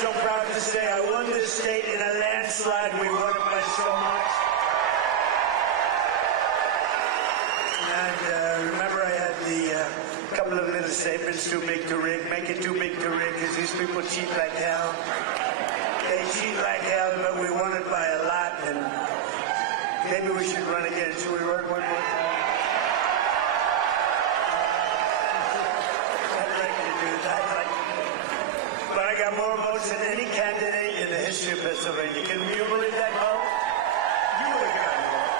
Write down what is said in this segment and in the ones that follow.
so proud to say I won this state in a landslide. We won it by so much. And remember, I had the couple of little statements, too big to rig, make it too big to rig, because these people cheat like hell. They cheat like hell, but we won it by a lot, and maybe we should run again. Should we run one more time? I'd like to do that. But I got more votes than any candidate in the history of Pennsylvania. Can you believe that vote? You would have gotten more.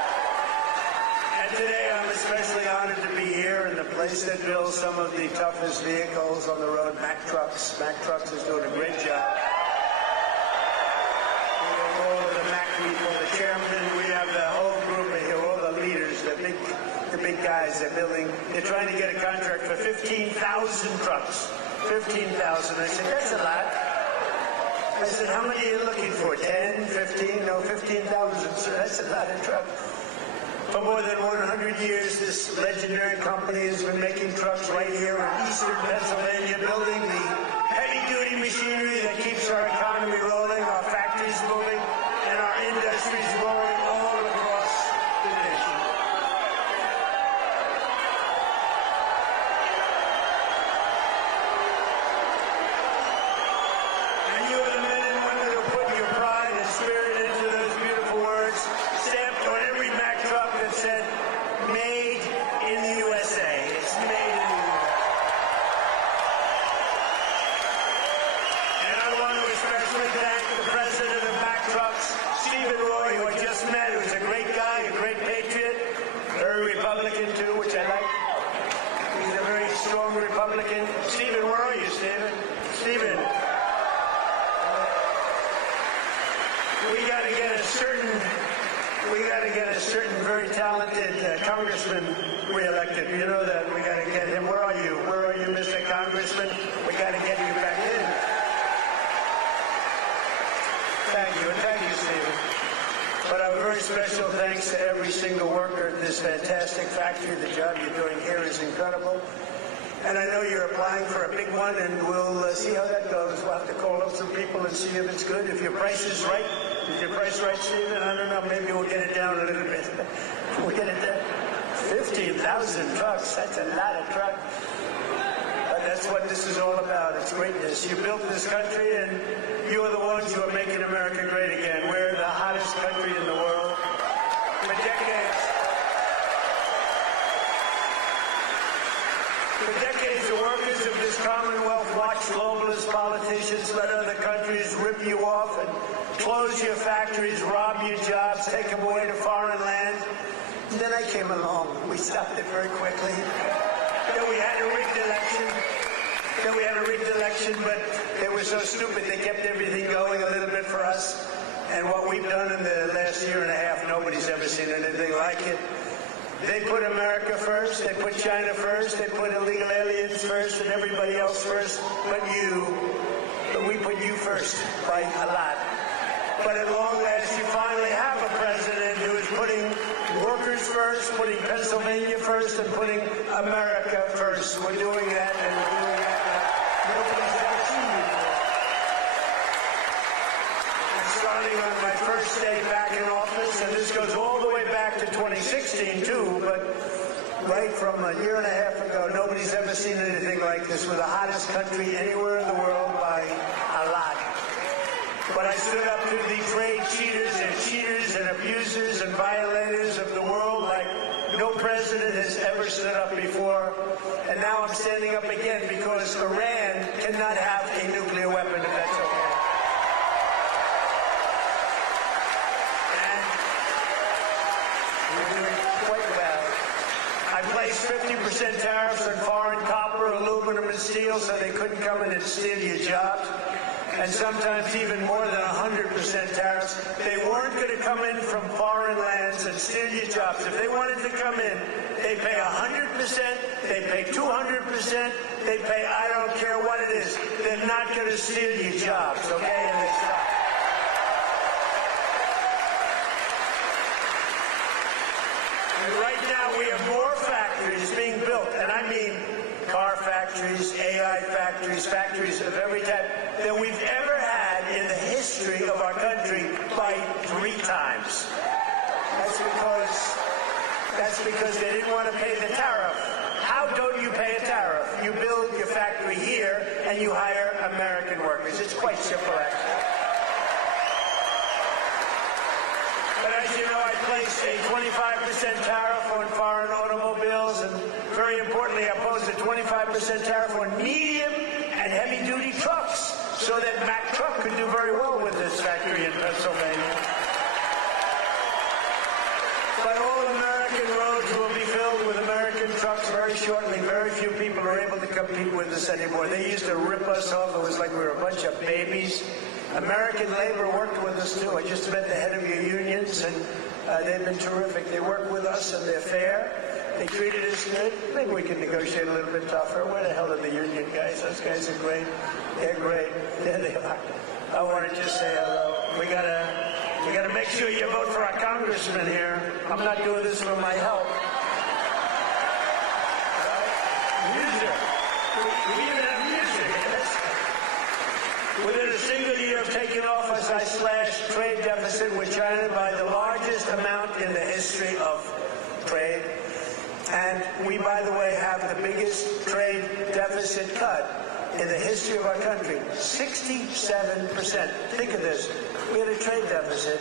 And today I'm especially honored to be here in the place that builds some of the toughest vehicles on the road, Mack Trucks. Mack Trucks is doing a great job. We have all of the Mack people, the chairman, we have the whole group of here, all the leaders, the big guys. They're trying to get a contract for 15,000 trucks. 15,000. I said, that's a lot. I said, how many are you looking for? 10, 15? No, 15,000. So that's a lot of trucks. For more than 100 years, this legendary company has been making trucks right here in eastern Pennsylvania, building the heavy-duty machinery that keeps our economy rolling, our factories moving, and our industries rolling all across the nation. And you are the men and women who put your pride and spirit into those beautiful words, stamped on every Mack truck that said, made in the USA. It's made in the USA. And I want to especially thank the president of Mack Trucks, Stephen Roy, who I just met, who's a great guy, a great patriot, very Republican too, which I like. He's a very strong Republican. Stephen, where are you, Stephen? Stephen. We got to get a certain very talented congressman reelected. You know that. We got to get him. Where are you? Where are you, Mr. Congressman? We got to get you back in. Thank you, and thank you, Stephen. But a very special thanks to every single worker at this fantastic factory. The job you're doing here is incredible. And I know you're applying for a big one, and we'll see how that goes. We'll have to call up some people and see if it's good, if your price is right. Is your price right, Stephen? I don't know. Maybe we'll get it down a little bit. We'll get it down. 15,000 trucks. That's a lot of trucks. But that's what this is all about. It's greatness. You built this country, and you are the ones who are making America great again. We're the hottest country in the world. For decades. For decades, the workers of this Commonwealth watched globalist politicians let other countries rip you off and close your factories, rob your jobs, take them away to foreign lands. And then I came along. We stopped it very quickly. Then we had a rigged election. But they were so stupid they kept everything going a little bit for us. And what we've done in the last year and a half, nobody's ever seen anything like it. They put America first, they put China first, they put illegal aliens first, and everybody else first, but we put you first by a lot. But at long last, you finally have a president who is putting workers first, putting Pennsylvania first, and putting America first. We're doing that, and we're doing that like nobody's ever seen before. And starting on my first day back in office, and this goes all the way back to 2016 too, but right from a year and a half ago, nobody's ever seen anything like this. We're the hottest country anywhere in the world by a lot. But I stood up to the trade cheaters and abusers and violators of the world like no president has ever stood up before. And now I'm standing up again because Iran cannot have a nuclear weapon if that's okay. And we're doing quite well. I placed 50% tariffs on foreign copper, aluminum, and steel so they couldn't come in and steal your jobs. And sometimes even more than 100% tariffs. They weren't going to come in from foreign lands and steal your jobs. If they wanted to come in, they pay 100%, they pay 200%, they pay I don't care what it is. They're not going to steal your jobs, okay? And they stop. And right now we have more factories being built, and I mean car factories, AI factories, factories of every type that we've ever had history of our country by 3 times. That's because they didn't want to pay the tariff. How don't you pay a tariff? You build your factory here and you hire American workers. It's quite simple, actually. But as you know, I placed a 25% tariff on foreign automobiles, and very importantly, I posed a 25% tariff on medium and heavy-duty trucks, so that Mack truck could do very well with this factory in Pennsylvania. But all American roads will be filled with American trucks very shortly. Very few people are able to compete with us anymore. They used to rip us off. It was like we were a bunch of babies. American labor worked with us, too. I just met the head of your unions, and they've been terrific. They work with us, and they're fair. They treated us good. Maybe we can negotiate a little bit tougher. Where the hell are the union guys? Those guys are great. They're great. There they are. I want to just say hello. We gotta make sure you vote for our congressman here. I'm not doing this for my help. Music. We even have music. Within a single year of taking office, I slashed trade deficit with China by the largest amount in the history of trade. And we, by the way, have the biggest trade deficit cut in the history of our country, 67%. Think of this. We had a trade deficit.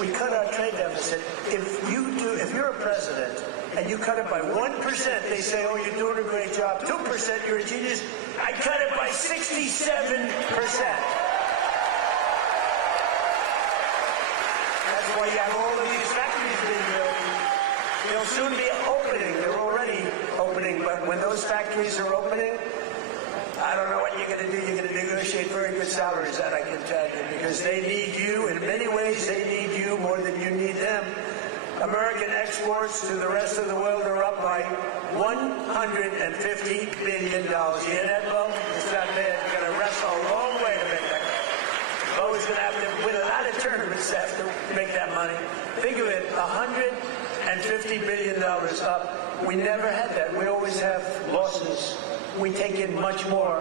We cut our trade deficit. If you're a president and you cut it by 1%, they say, oh, you're doing a great job. 2%, you're a genius. I cut it by 67%. That's why you have all of these factories being built. They'll soon be opening. They're already opening. But when those factories are opening, I don't know what you're going to do. You're going to negotiate very good salaries, that I can tell you, because they need you. In many ways, they need you more than you need them. American exports to the rest of the world are up by $150 billion. You hear that, Bo? It's not bad. You're going to wrestle a long way to make that. Bo is going to have to win a lot of tournaments to make that money. Think of it, $150 billion up. We never had that. We always have losses. We take in much more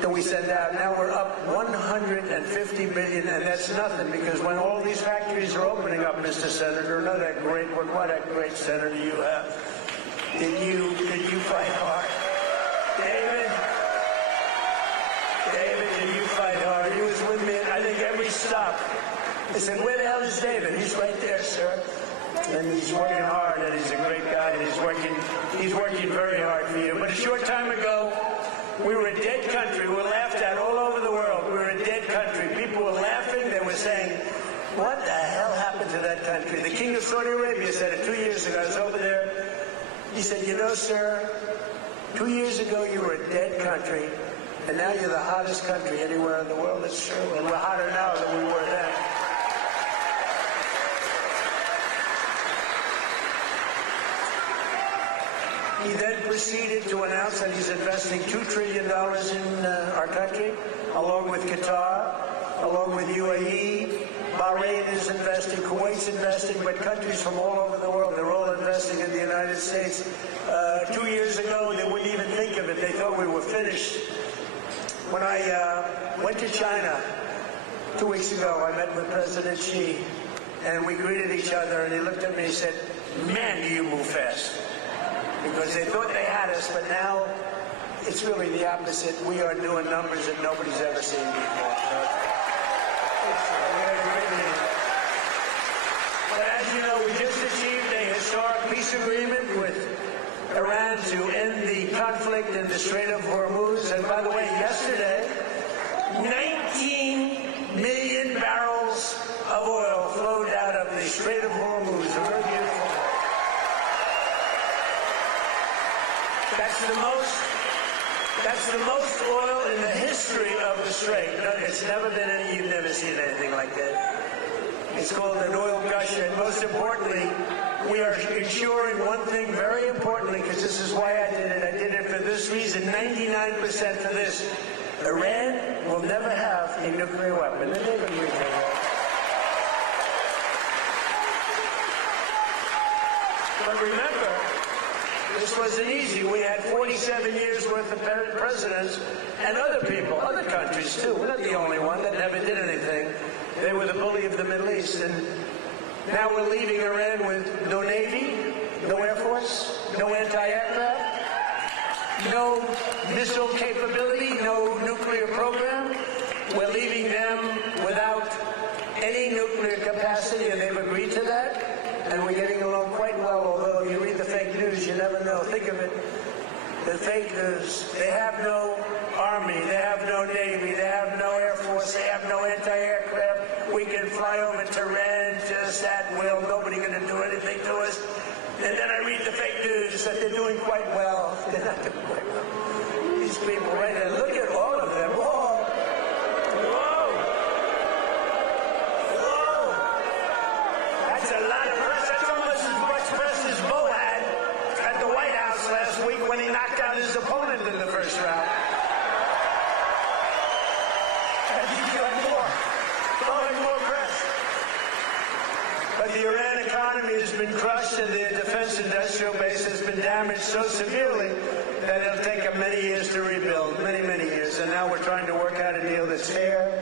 than we send out. Now we're up $150 billion, and that's nothing, because when all these factories are opening up, Mr. Senator, another great one, what a great senator you have. Did you fight hard? David, did you fight hard? He was with me, I think, every stop. I said, where the hell is David? He's right there, sir. And he's working hard, and he's a great guy, and he's working very hard for you. But a short time ago, we were a dead country. We were laughed at all over the world. We were a dead country. People were laughing. They were saying, what the hell happened to that country? The King of Saudi Arabia said it 2 years ago. I was over there. He said, you know, sir, 2 years ago you were a dead country, and now you're the hottest country anywhere in the world. It's true. And we're hotter now than we were then. He then proceeded to announce that he's investing $2 trillion in our country, along with Qatar, along with UAE. Bahrain is investing, Kuwait's investing, but countries from all over the world, they're all investing in the United States. 2 years ago, they wouldn't even think of it. They thought we were finished. When I went to China 2 weeks ago, I met with President Xi, and we greeted each other, and he looked at me and said, man, do you move fast. Because they thought they had us, but now it's really the opposite. We are doing numbers that nobody's ever seen before. But as you know, we just achieved a historic peace agreement with Iran to end the conflict in the Strait of Hormuz. And by the way, yesterday, 19 million barrels of oil flowed out of the Strait of Hormuz. A very beautiful. That's the most oil in the history of the Strait. It's never been any, you've never seen anything like that. It's called an oil gusher. And most importantly, we are ensuring one thing very importantly, because this is why I did it. I did it for this reason, 99% for this. Iran will never have a nuclear weapon. They're never nuclear weapon. But remember, this wasn't easy. We had 47 years worth of presidents, and other people, other countries too. We're not the only one that never did anything. They were the bully of the Middle East, and now we're leaving Iran with no Navy, no Air Force, no anti-aircraft, no missile capability, no nuclear program. We're leaving them without any nuclear capacity, and they've agreed to that. And we're getting along quite well, although if you read the fake news, you never know. Think of it. The fake news, they have no army, they have no navy, they have no air force, they have no anti-aircraft. We can fly over Tehran just at will. Nobody going to do anything to us. And then I read the fake news that they're doing quite well. They're not doing quite well. These people right there, look at all of them. Whoa! Whoa! Whoa! That's a lot of press. That's almost as much press as Bo had at the White House last week when he knocked out his opponent in the first round. And he's got more. More press. But the Iran economy has been crushed, and their defense industrial base has been damaged so severely that it'll take them many years to rebuild, many, many years. And now we're trying to work out a deal that's fair,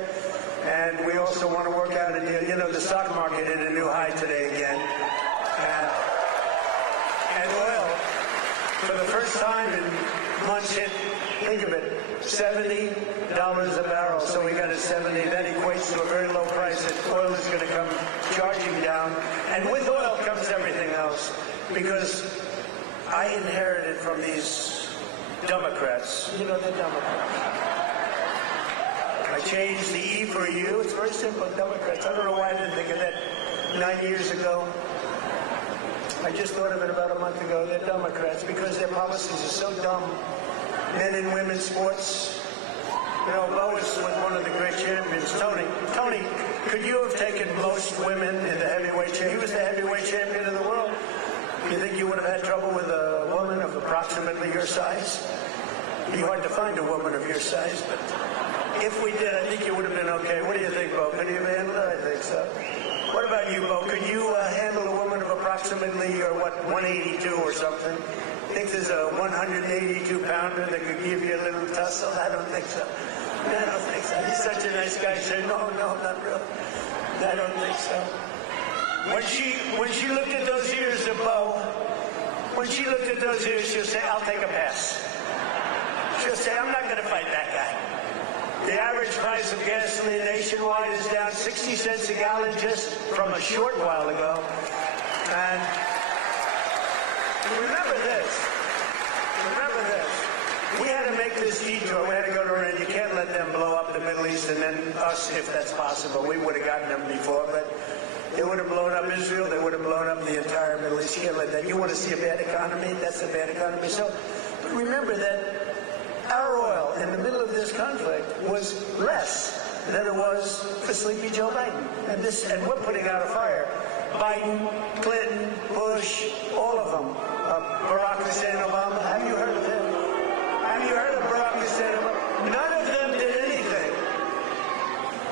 and we also want to work out a deal. You know, the stock market hit a new high today again. And oil, for the first time in months, hit, think of it, $70 a barrel. So we got a 70. That equates to a very low price that oil is going to come charging down. And with oil comes everything else. Because I inherited from these Democrats. You know, they're Democrats. I changed the E for a U. It's very simple, Democrats. I don't know why I didn't think of that 9 years ago. I just thought of it about a month ago. They're Democrats because their policies are so dumb. Men and women's sports. You know, Bo was one of the great champions. Tony, could you have taken most women in the heavyweight championship? He was the heavyweight champion of the world. You think you would have had trouble with a woman of approximately your size? It'd be hard to find a woman of your size, but if we did, I think you would have been okay. What do you think, Bo? Could you have handled it? I think so. What about you, Bo? Could you handle a woman of approximately, or what, 182 or something? Think there's a 182-pounder that could give you a little tussle? I don't think so. I don't think so. He's such a nice guy. He said, no, not really. I don't think so. When she looked at those ears of Bo, when she looked at those ears, she'll say, I'll take a pass. She'll say, I'm not going to fight that guy. The average price of gasoline nationwide is down 60 cents a gallon just from a short while ago. And remember this. We had to make this detour. We had to go to Iran. You can't let them blow up the Middle East and then us, if that's possible. We would have gotten them before, but they would have blown up Israel. They would have blown up the entire Middle East. You can't let that. You want to see a bad economy? That's a bad economy. So, but remember that our oil in the middle of this conflict was less than it was for Sleepy Joe Biden. And we're putting out a fire. Biden, Clinton, Bush, all of them. Barack Hussein Obama. Have you heard of him? Have you heard of Barack Hussein Obama? None of them did anything.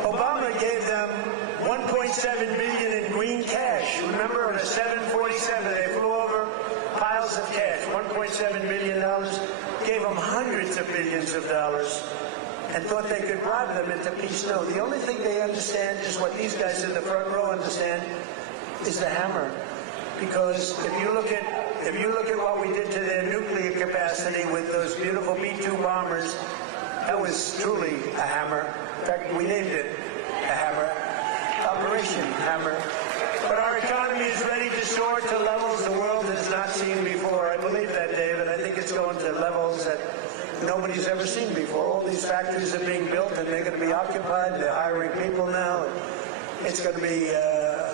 Obama gave them $1.7 billion in green cash. Remember, on a 747, they flew over piles of cash. $1.7 billion. Gave them hundreds of billions of dollars and thought they could bribe them into peace. No, the only thing they understand is what these guys in the front row understand is the hammer. Because if you look at what we did to their nuclear capacity with those beautiful B-2 bombers, that was truly a hammer. In fact, we named it a hammer, Operation Hammer. But our economy is ready to soar to levels the world has not seen before. I believe that, David. I think it's going to levels that nobody's ever seen before. All these factories are being built, and they're going to be occupied. They're hiring people now. It's going to be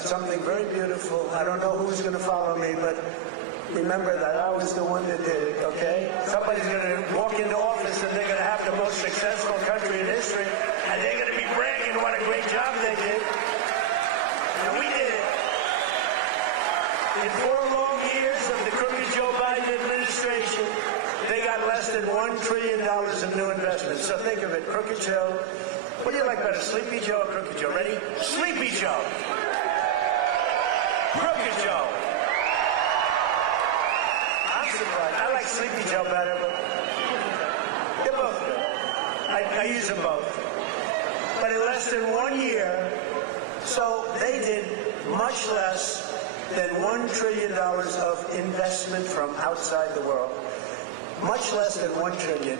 something very beautiful. I don't know who's going to follow me, but remember that I was the one that did it, okay? Somebody's going to walk into office, and they're going to have the most successful country in history, and they're going to be bragging what a great job they did. And we did it. In 4 long years of the crooked Joe Biden administration, they got less than $1 trillion in new investments. So think of it, Crooked Joe. What do you like better, Sleepy Joe or Crooked Joe? Ready? Sleepy Joe. Crooked Joe. I'm surprised. I like Sleepy Joe better, but they're both good. I use them both. But in less than 1 year, so they did much less than $1 trillion of investment from outside the world. Much less than $1 trillion.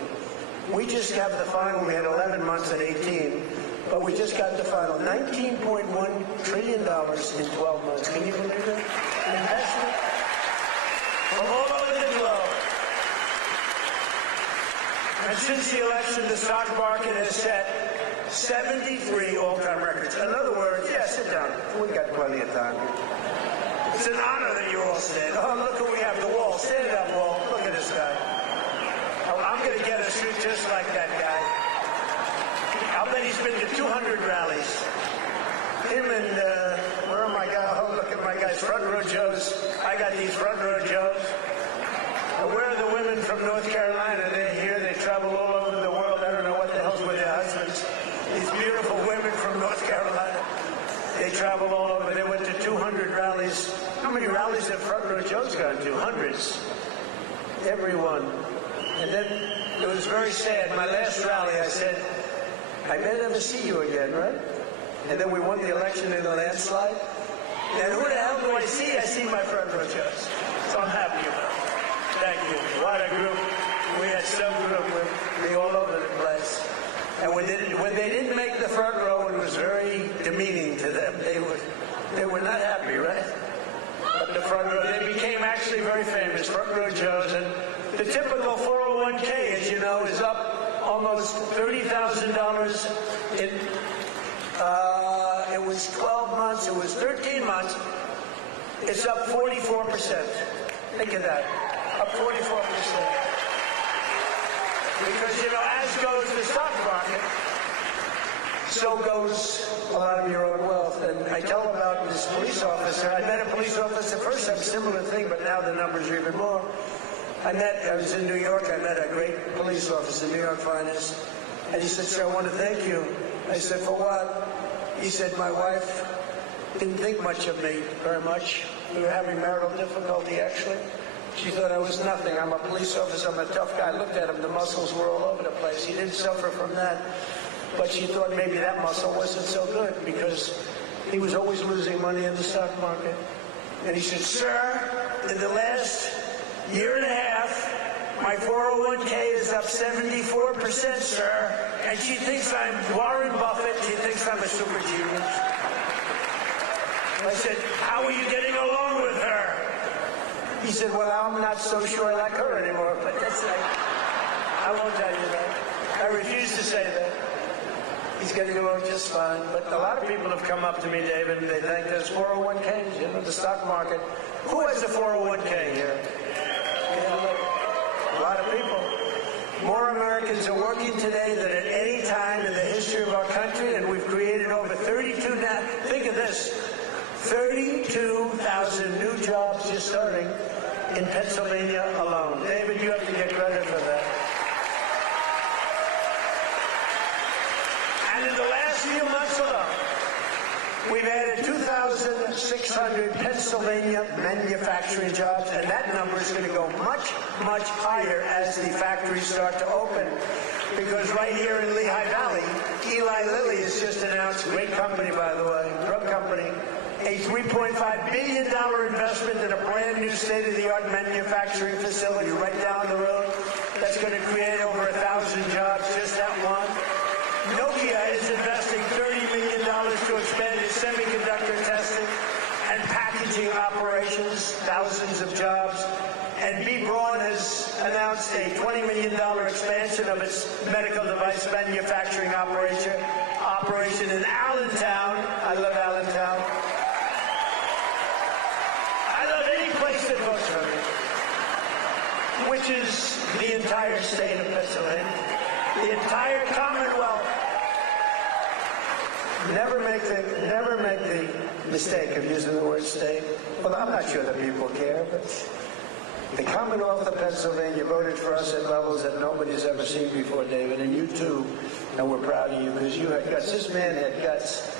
We just got the final. We had 11 months and 18, but we just got the final. $19.1 trillion in 12 months. Can you believe it? Investment from all over the globe. And since the election, the stock market has set 73 all-time records. In other words, yeah, sit down. We got plenty of time. It's an honor that you all stand. Oh, look who we have, the Wall. Stand up, Wall. Look at this guy. I'm going to get a suit just like that guy. I'll bet he's been to 200 rallies. Him and, where are my guys? Oh, look at my guys, front row Joes. I got these front row Joes. Where are the women from North Carolina? They're here. They travel all over the world. I don't know what the hell's with their husbands. These beautiful women from North Carolina. They travel all over. They went to 200 rallies. How many rallies have front row Joe's gone to? Hundreds. Everyone. And then it was very sad. My last rally, I said, I may never see you again, right? And then we won the election in a landslide. And who the hell do I see? I see my front row Joe's. So I'm happy about it. Thank you. What a group. We had some group. We're all over the place. And when they didn't make the front row, it was very demeaning to them. They were not happy, right? But the front row, they became actually very famous, front row Joes. And the typical 401k, as you know, is up almost $30,000 in, it was 12 months, it was 13 months. It's up 44%. Think of that, up 44%. Because, you know, as goes the stock market, so goes a lot of your own wealth. And I tell them about this police officer. I met a police officer first time, similar thing, but now the numbers are even more. I was in New York. I met a great police officer, New York finest. And he said, sir, I want to thank you. I said, for what? He said, my wife didn't think much of me very much. We were having marital difficulty, actually. She thought I was nothing. I'm a police officer. I'm a tough guy. I looked at him. The muscles were all over the place. He didn't suffer from that. But she thought maybe that muscle wasn't so good because he was always losing money in the stock market. And he said, sir, in the last year and a half, my 401k is up 74%, sir. And she thinks I'm Warren Buffett. She thinks I'm a super genius. I said, how are you getting along with her? He said, well, I'm not so sure I like her anymore. But that's like, I won't tell you that. I refuse to say that. He's getting along just fine. But a lot of people have come up to me, David, and they thank us 401ks, you know, the stock market. Who has a 401k here? A lot of people. More Americans are working today than at any time in the history of our country, and we've created over 32 now. Think of this. 32,000 new jobs just starting in Pennsylvania alone. David, you have to get credit for that. And in the last few months alone, we've added 2,600 Pennsylvania manufacturing jobs, and that number is going to go much, much higher as the factories start to open. Because right here in Lehigh Valley, Eli Lilly has just announced, great company, by the way, drug company, a $3.5 billion investment in a brand new state-of-the-art manufacturing facility right down the road. That's going to create over 1,000 jobs, just that one. Nokia is investing $30 million to expand its semiconductor testing and packaging operations, thousands of jobs. And B. Braun has announced a $20 million expansion of its medical device manufacturing operation in Allentown. I love Allentown. That votes for me, which is the entire state of Pennsylvania, the entire Commonwealth. Never make the mistake of using the word state. Well, I'm not sure that people care, but the Commonwealth of Pennsylvania voted for us at levels that nobody's ever seen before, David, and you too. And we're proud of you because you had guts. This man had guts.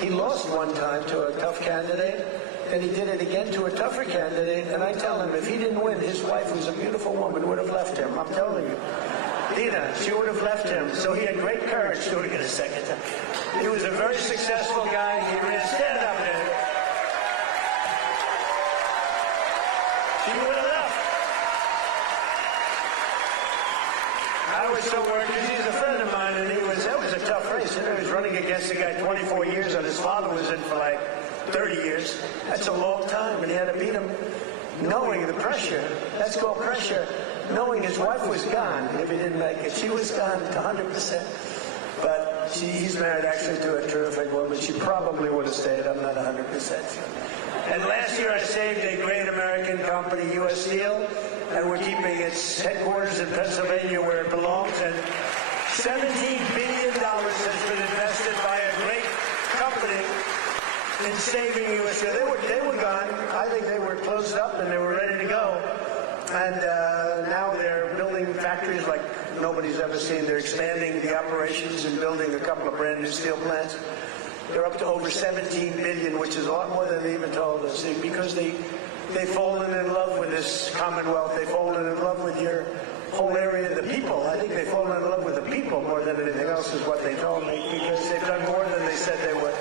He lost one time to a tough candidate. And he did it again to a tougher candidate, and I tell him if he didn't win, his wife, who's a beautiful woman, would have left him. I'm telling you. Dina, she would have left him. So he had great courage to do it a second time. He was a very successful guy. He ran. Stand up there. She would have left. I was so worried because he's a friend of mine, and that was a tough race. You know, he was running against a guy 24 years, and his father was in for like 30 years. That's a long time, and he had to beat him knowing the pressure. That's called pressure. Knowing his wife was gone if he didn't make it. She was gone 100%. But he's married actually to a terrific woman. She probably would have stayed. I'm not 100% sure. And last year I saved a great American company, U.S. Steel, and we're keeping its headquarters in Pennsylvania where it belongs. And $17 billion has been invested by a great company in saving U.S. Steel. They were gone. I think they were closed up and they were ready to go. And now they're building factories like nobody's ever seen. They're expanding the operations and building a couple of brand new steel plants. They're up to over $17 billion, which is a lot more than they even told us, because they've fallen in love with this Commonwealth. They've fallen in love with your whole area, the people. I think they've fallen in love with the people more than anything else is what they told me, because they've done more than they said they would.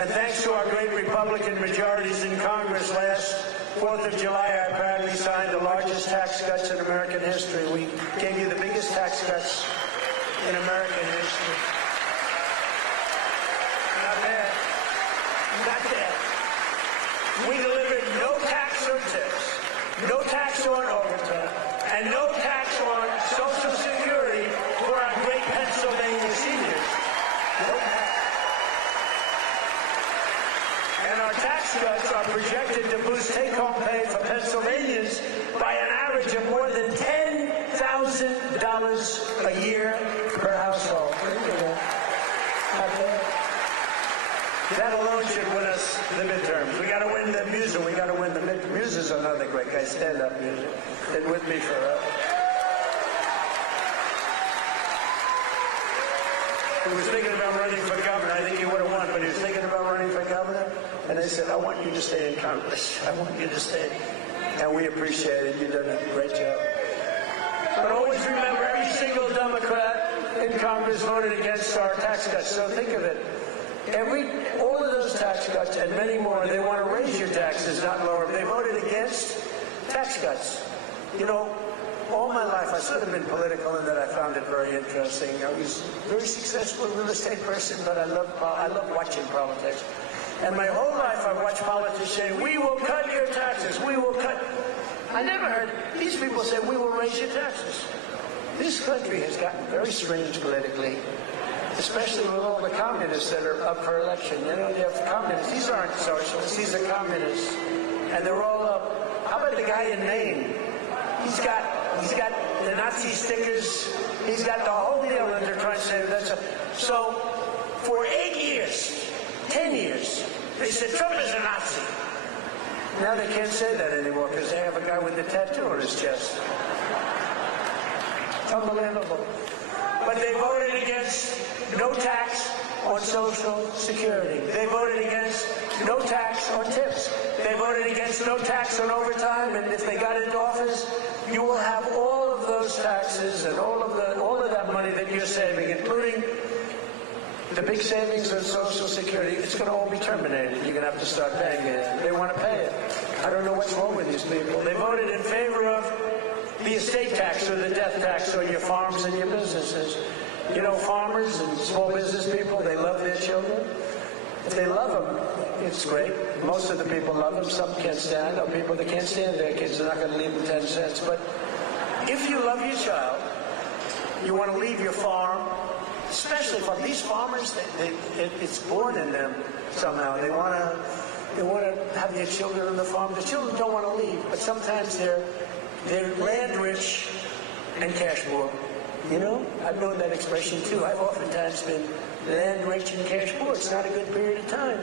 And thanks to our great Republican majorities in Congress last 4th of July, I proudly signed the largest tax cuts in American history. We gave you the biggest tax cuts in American history. Not bad. Not bad. We delivered no tax on tips, no tax on overtime, and no tax on Social Security for our great Pennsylvania seniors. No tax. And our tax cuts are projected to boost take-home pay for Pennsylvanians by an average of more than $10,000 a year per household. That alone should win us the midterms. We got to win the Musa. We got to win the midterms. Musa's another great guy. Stand up, Musa. Been with me forever. He was thinking about running for governor. I think he would have won, but he was thinking about running for governor. And they said, I want you to stay in Congress. I want you to stay. And we appreciate it. You've done a great job. But always remember, every single Democrat in Congress voted against our tax cuts. So think of it. All of those tax cuts and many more, they want to raise your taxes, not lower them. They voted against tax cuts. You know, all my life, I sort of been political in that I found it very interesting. I was a very successful real estate person, but I love watching politics. And my whole life I watched politicians say, we will cut your taxes, we will cut. I never heard these people say, we will raise your taxes. This country has gotten very strange politically, especially with all the communists that are up for election. You know, you have communists. These aren't socialists, these are communists. And they're all up. How about the guy in Maine? He's got the Nazi stickers. He's got the whole deal, and they're trying to say that's a. So, for 8 years, 10 years, they said Trump is a Nazi. Now they can't say that anymore because they have a guy with a tattoo on his chest. Unbelievable. But they voted against no tax on Social Security. They voted against no tax on tips. They voted against no tax on overtime, and if they got into office, you will have all of those taxes and all of that money that you're saving, including the big savings on Social Security. It's going to all be terminated. You're going to have to start paying it. They want to pay it. I don't know what's wrong with these people. They voted in favor of the estate tax or the death tax on your farms and your businesses. You know, farmers and small business people, they love their children. If they love them, it's great. Most of the people love them. Some can't stand, or people that can't stand their kids are not going to leave them 10 cents. But if you love your child, you want to leave your farm, especially for these farmers, it's born in them somehow. They want to have their children on the farm. The children don't want to leave, but sometimes they're land rich and cash poor. You know, I've known that expression too. I've oftentimes been land rich and cash poor. It's not a good period of time.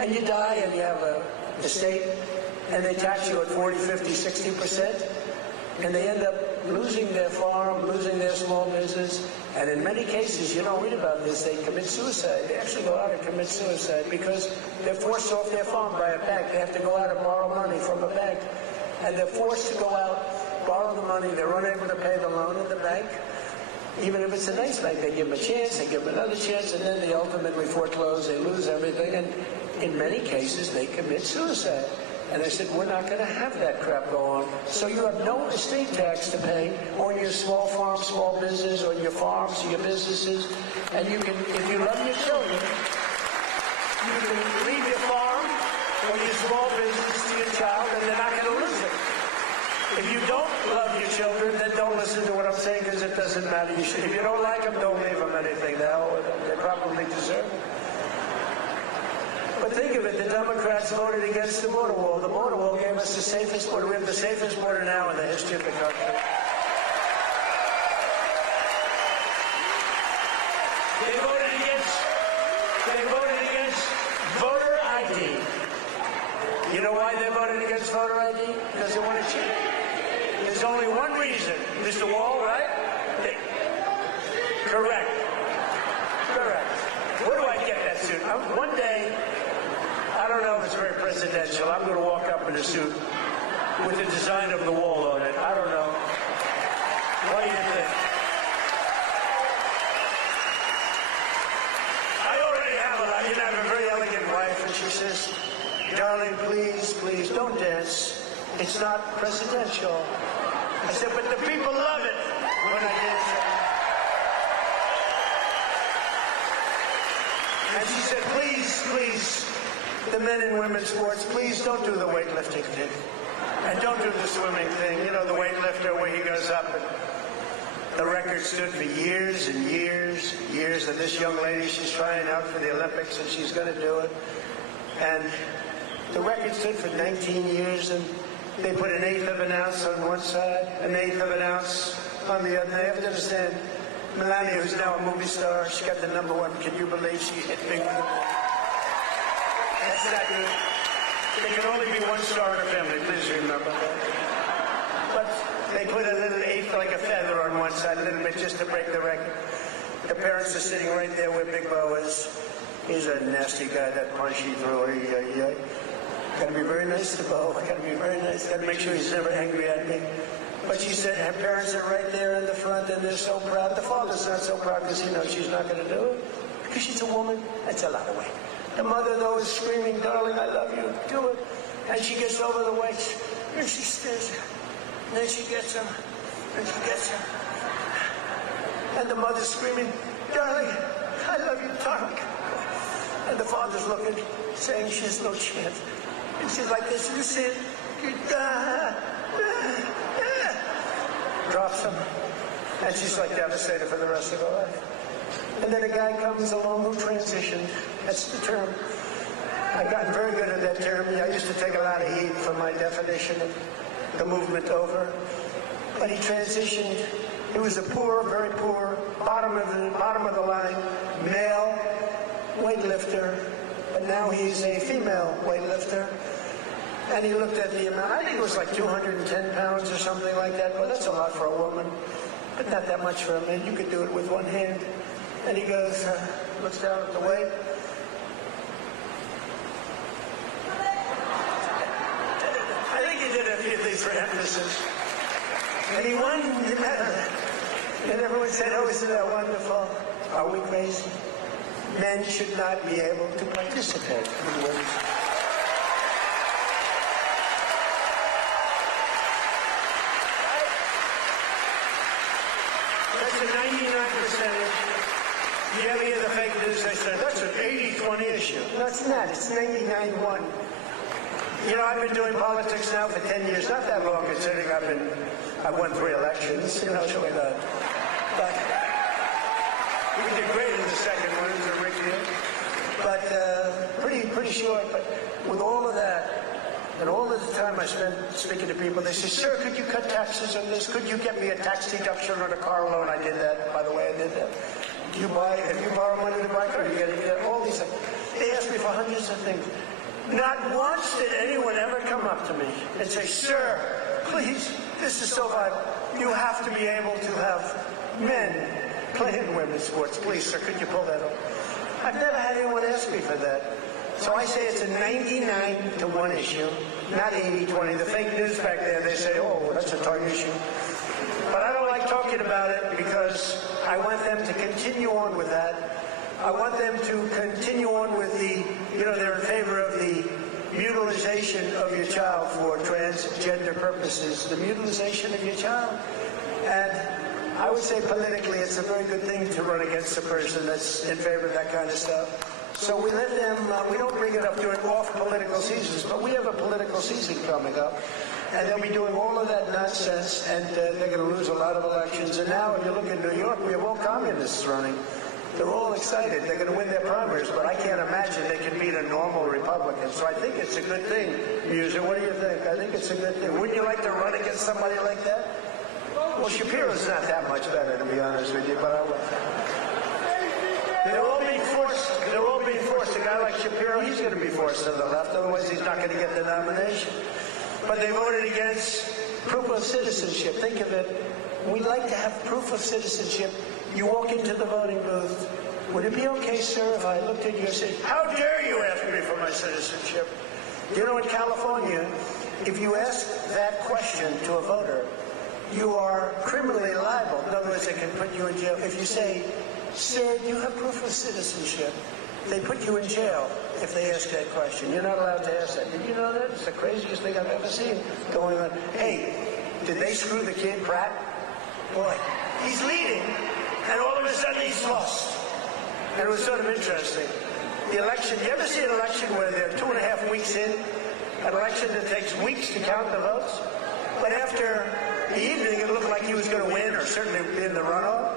And you die and you have an estate and they tax you at 40, 50, 60%. And they end up losing their farm, losing their small business. And in many cases, you don't read about this, they commit suicide. They actually go out and commit suicide because they're forced off their farm by a bank. They have to go out and borrow money from a bank. And they're forced to go out borrow the money, they're unable to pay the loan in the bank. Even if it's a nice bank, they give them a chance, they give them another chance, and then they ultimately foreclose, they lose everything, and in many cases, they commit suicide. And I said, we're not going to have that crap go on. So you have no estate tax to pay on your small farm, small business, on your farms, your businesses, and you can, if you love your children, you can leave your farm or your small business to your child, and they're not going to lose it. If you don't love your children, then don't listen to what I'm saying, because it doesn't matter. If you don't like them, don't leave them anything. The hell with them. They probably deserve it. But think of it, the Democrats voted against the border wall. The border wall gave us the safest border. We have the safest border now in the history of the country. They voted against voter ID. You know why they voted against voter ID? Because they want to cheat. There's only one reason. Mr. Wall, right? Correct. Where do I get that suit? One day, I don't know if it's very presidential, I'm going to walk up in a suit with the design of the wall on it. I don't know. What do you think? I already have it. I have a very elegant wife, and she says, darling, please, don't dance. It's not presidential. I said, but the people love it when I dance. And she said, please, the men and women's sports, please don't do the weightlifting thing. And don't do the swimming thing. You know, the weightlifter where he goes up and the record stood for years and years. And this young lady, she's trying out for the Olympics and she's going to do it. And the record stood for 19 years, and they put an eighth of an ounce on one side, an eighth of an ounce on the other. Now, you have to understand, Melania, who's now a movie star, she got the #1. Can you believe she hit big? That's not good. There can only be one star in a family, please remember that. But they put a little eighth, like a feather on one side, a little bit, just to break the record. The parents are sitting right there where Big Bo is. He's a nasty guy, that punch he threw. Got to be very nice to Bo. Got to be very nice. Got to make sure he's never angry at me. But she said her parents are right there in the front, and they're so proud. The father's not so proud because he knows she's not going to do it. Because she's a woman. That's a lot of weight. The mother, though, is screaming, darling, I love you. Do it. And she gets over the weights, and she stays. And then she gets him, and she gets him. And the mother's screaming, darling, I love you, darling. And the father's looking, saying she has no chance. And she's like this, you see it? Drops him. And she's like devastated for the rest of her life. And then a guy comes along who transitioned. That's the term. I've gotten very good at that term. I used to take a lot of heat for my definition of the movement over. But he transitioned. He was a poor, very poor, bottom of the line, male weightlifter. But now he's a female weightlifter. And he looked at the amount. I think it was like 210 pounds or something like that. Well, that's a lot for a woman, but not that much for a man. You could do it with one hand. And he goes, looks down at the weight. I think he did a few things for emphasis. And he won the medal. And everyone said, oh, isn't that wonderful? Are we crazy? Men should not be able to participate in women's. That's a 99%. You ever hear the fake news? They say, that's an 80-20 issue. No, it's not. It's 99-1. You know, I've been doing politics now for 10 years. Not that long, considering I've won 3 elections. You know, it's really not. But we did great in the second one. It was a big deal. But pretty short. But with all of that, and all of the time I spent speaking to people, they say, sir, could you cut taxes on this? Could you get me a tax deduction on a car loan? I did that. By the way, I did that. If you borrow money to buy a car, you get all these things. They ask me for hundreds of things. Not once did anyone ever come up to me and say, sir, please, this is so vital. You have to be able to have men play in women's sports. Please, sir, could you pull that off? I've never had anyone ask me for that. So I say it's a 99-to-1 issue, not 80-20. The fake news back there, they say, oh, that's a tough issue. But I don't like talking about it because I want them to continue on with that. I want them to continue on with the, they're in favor of the mutilization of your child for transgender purposes, the mutilization of your child. And I would say politically it's a very good thing to run against a person that's in favor of that kind of stuff. So we let them, we don't bring it up during off-political seasons, but we have a political season coming up, and they'll be doing all of that nonsense, and they're going to lose a lot of elections. And now, if you look at New York, we have all communists running. They're all excited. They're going to win their primaries, but I can't imagine they can beat a normal Republican. So I think it's a good thing. Muser, what do you think? I think it's a good thing. Wouldn't you like to run against somebody like that? Well, Shapiro's not that much better, to be honest with you, but I would. They're all being forced. They're all being forced. A guy like Shapiro, he's going to be forced to the left. Otherwise, he's not going to get the nomination. But they voted against proof of citizenship. Think of it. We'd like to have proof of citizenship. You walk into the voting booth. Would it be okay, sir, if I looked at you and said, how dare you ask me for my citizenship? You know, in California, if you ask that question to a voter, you are criminally liable. In other words, they can put you in jail. If you say, sir, do you have proof of citizenship? They put you in jail if they ask that question. You're not allowed to ask that. Did you know that? It's the craziest thing I've ever seen going on. Hey, did they screw the kid, Pratt? Boy, he's leading, and all of a sudden he's lost. And it was sort of interesting. The election, you ever see an election where they're 2.5 weeks in? An election that takes weeks to count the votes? But after the evening, it looked like he was going to win, or certainly be in the runoff.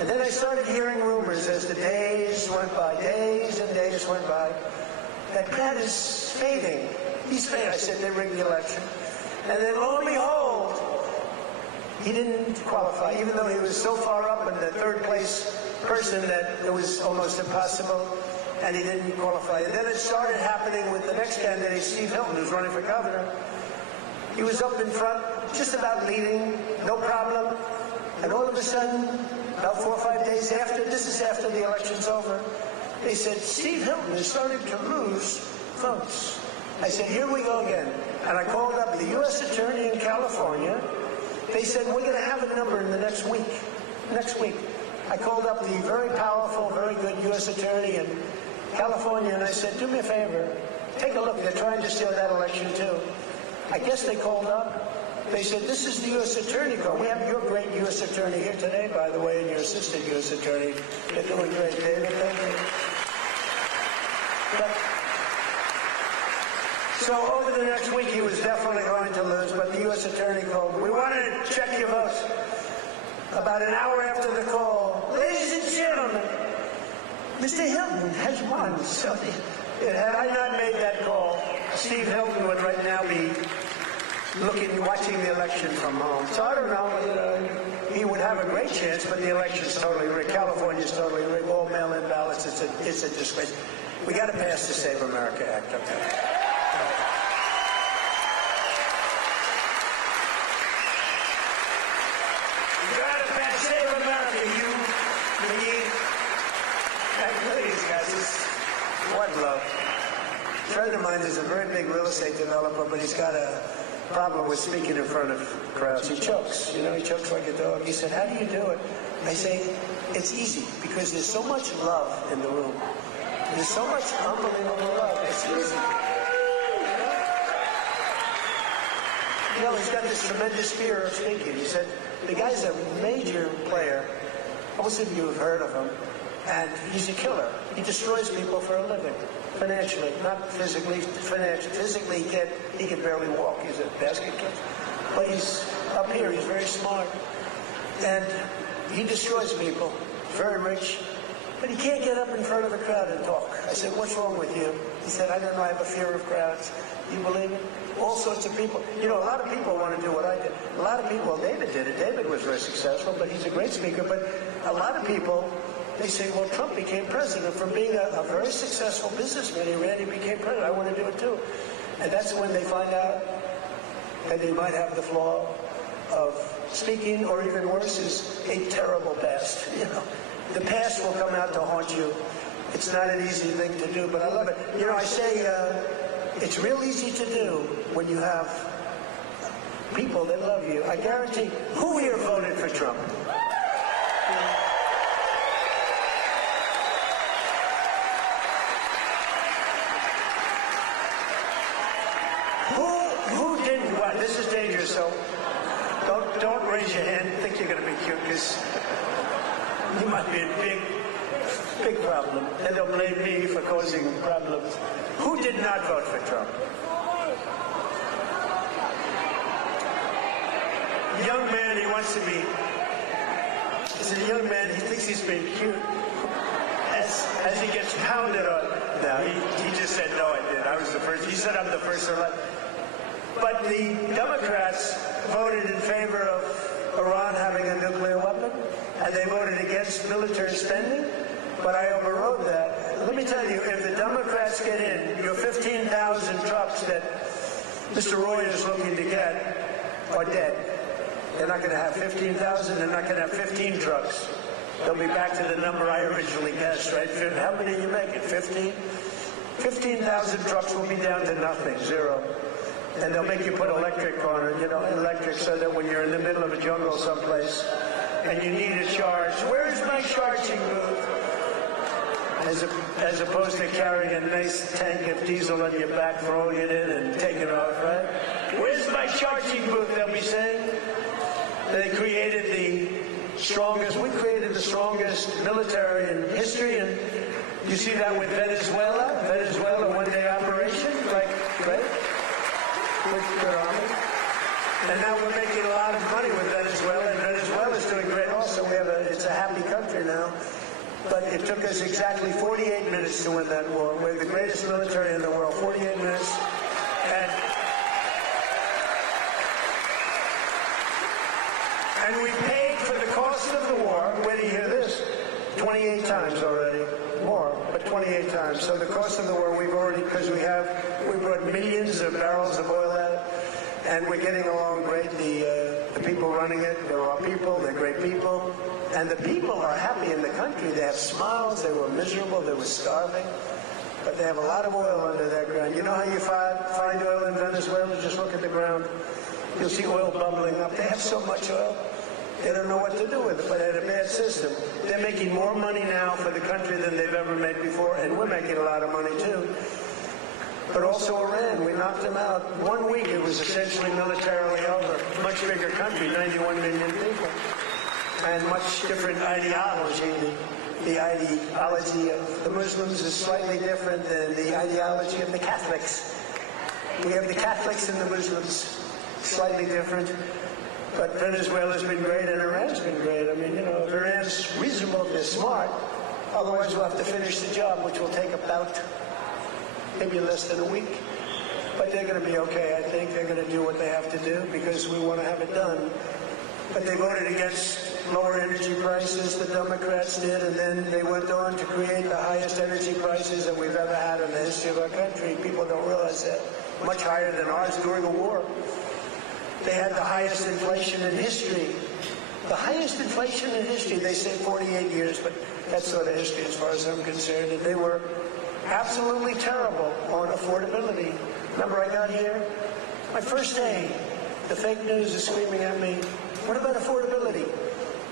And then I started hearing rumors as the days went by, days and days went by, that Pratt is fading. He's fading. I said, they rigged the election. And then lo and behold, he didn't qualify, even though he was so far up in the third place person that it was almost impossible, and he didn't qualify. And then it started happening with the next candidate, Steve Hilton, who's running for governor. He was up in front, just about leading, no problem. And all of a sudden, about 4 or 5 days after, this is after the election's over, they said, Steve Hilton is starting to lose votes. I said, here we go again. And I called up the U.S. Attorney in California. They said, we're going to have a number in the next week. Next week. I called up the very powerful, very good U.S. Attorney in California, and I said, do me a favor. Take a look. They're trying to steal that election, too. I guess they called up. They said, this is the U.S. Attorney call. We have your great U.S. Attorney here today, by the way, and your assistant U.S. Attorney. They're doing great, David. Thank you. So over the next week, he was definitely going to lose, but the U.S. Attorney called. We wanted to check your votes. About an hour after the call, ladies and gentlemen, Mr. Hilton has won. So had I not made that call, Steve Hilton would right now be watching the election from home. So I don't know. He would have a great chance, but the election's totally rigged. California's totally rigged. All mail-in ballots. It's a disgrace. We got to pass the Save America Act. Okay. You got to pass Save America. You need. Please, guys. What love. A friend of mine is a very big real estate developer, but he's got a problem with speaking in front of crowds. He chokes. You know, he chokes like a dog. He said, how do you do it? I say, it's easy, because there's so much love in the room. There's so much unbelievable love. It's easy. You know, he's got this tremendous fear of speaking. He said, the guy's a major player. Most of you have heard of him. And he's a killer. He destroys people for a living. Financially, not physically, financially. Physically, he can barely walk. He's a basket kid. But he's up here. He's very smart. And he destroys people. Very rich. But he can't get up in front of a crowd and talk. I said, what's wrong with you? He said, I don't know. I have a fear of crowds. You believe it? All sorts of people. You know, a lot of people want to do what I did. A lot of people, well, David did it. David was very successful, but he's a great speaker. But a lot of people, they say, well, Trump became president from being a very successful businessman. He ran, he became president. I want to do it too. And that's when they find out that they might have the flaw of speaking, or even worse, is a terrible past. You know, the past will come out to haunt you. It's not an easy thing to do, but I love it. You know, I say it's real easy to do when you have people that love you. I guarantee, who here voted for Trump? Who didn't? What? This is dangerous, so don't raise your hand. Think you're going to be cute, because you might be a big problem, and they'll blame me for causing problems. Who did not vote for Trump? Young man, he wants to be. He's a young man. He thinks he's being cute. As he gets pounded on. No, he just said, no, I did. I was the first. He said I'm the first to elect. But the Democrats voted in favor of Iran having a nuclear weapon, and they voted against military spending. But I overrode that. Let me tell you, if the Democrats get in, your 15,000 trucks that Mr. Roy is looking to get are dead. They're not going to have 15,000. They're not going to have 15 trucks. They'll be back to the number I originally guessed, right? How many are you making? 15? 15,000 trucks will be down to nothing, zero. And they'll make you put electric on it, you know, electric, so that when you're in the middle of a jungle someplace and you need a charge, where's my charging booth? As opposed to carrying a nice tank of diesel on your back, throwing it in and taking off, right? Where's my charging booth, they'll be saying? They created we created the strongest military in history, and you see that with Venezuela, one-day operation, like, right? With their army. And now we're making a lot of money with Venezuela, and Venezuela's doing great also. It's a happy country now. But it took us exactly 48 minutes to win that war. We're the greatest military in the world, 48 minutes. And we paid for the cost of the war, wait till you hear this, 28 times already. More, but 28 times. So the cost of the war, we've already, because we brought millions of barrels of oil out, and we're getting along great. The people running it, they're our people, they're great people. And the people are happy in the country. They have smiles, they were miserable, they were starving. But they have a lot of oil under their ground. You know how you find oil in Venezuela? Just look at the ground. You'll see oil bubbling up. They have so much oil. They don't know what to do with it, but they had a bad system. They're making more money now for the country than they've ever made before, and we're making a lot of money too. But also Iran, we knocked them out. 1 week it was essentially militarily over. Much bigger country, 91 million people. And much different ideology. The ideology of the Muslims is slightly different than the ideology of the Catholics. We have the Catholics and the Muslims, slightly different. But Venezuela's been great, and Iran's been great. I mean, you know, if Iran's reasonable, if they're smart, otherwise we'll have to finish the job, which will take about maybe less than a week. But they're going to be okay, I think. They're going to do what they have to do because we want to have it done. But they voted against lower energy prices, the Democrats did, and then they went on to create the highest energy prices that we've ever had in the history of our country. People don't realize that. Much higher than ours during the war. They had the highest inflation in history. The highest inflation in history, they say 48 years, but that's sort of history as far as I'm concerned. And they were absolutely terrible on affordability. Remember, I got here, my first day, the fake news is screaming at me, what about affordability?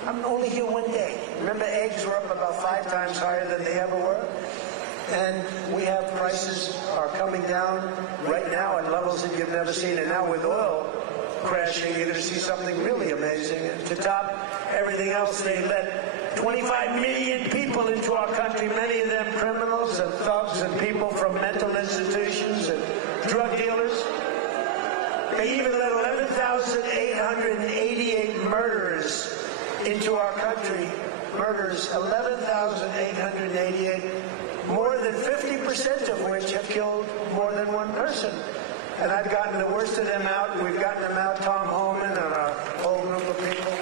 I'm only here 1 day. Remember, eggs were up about 5 times higher than they ever were? And we have prices are coming down right now at levels that you've never seen. And now with oil crashing, you're going to see something really amazing. And to top everything else, they let 25 million people into our country, many of them criminals and thugs and people from mental institutions and drug dealers. They even let 11,888 murderers into our country. Murders, 11,888, more than 50% of which have killed more than one person. And I've gotten the worst of them out. We've gotten them out, Tom Homan and a whole group of people.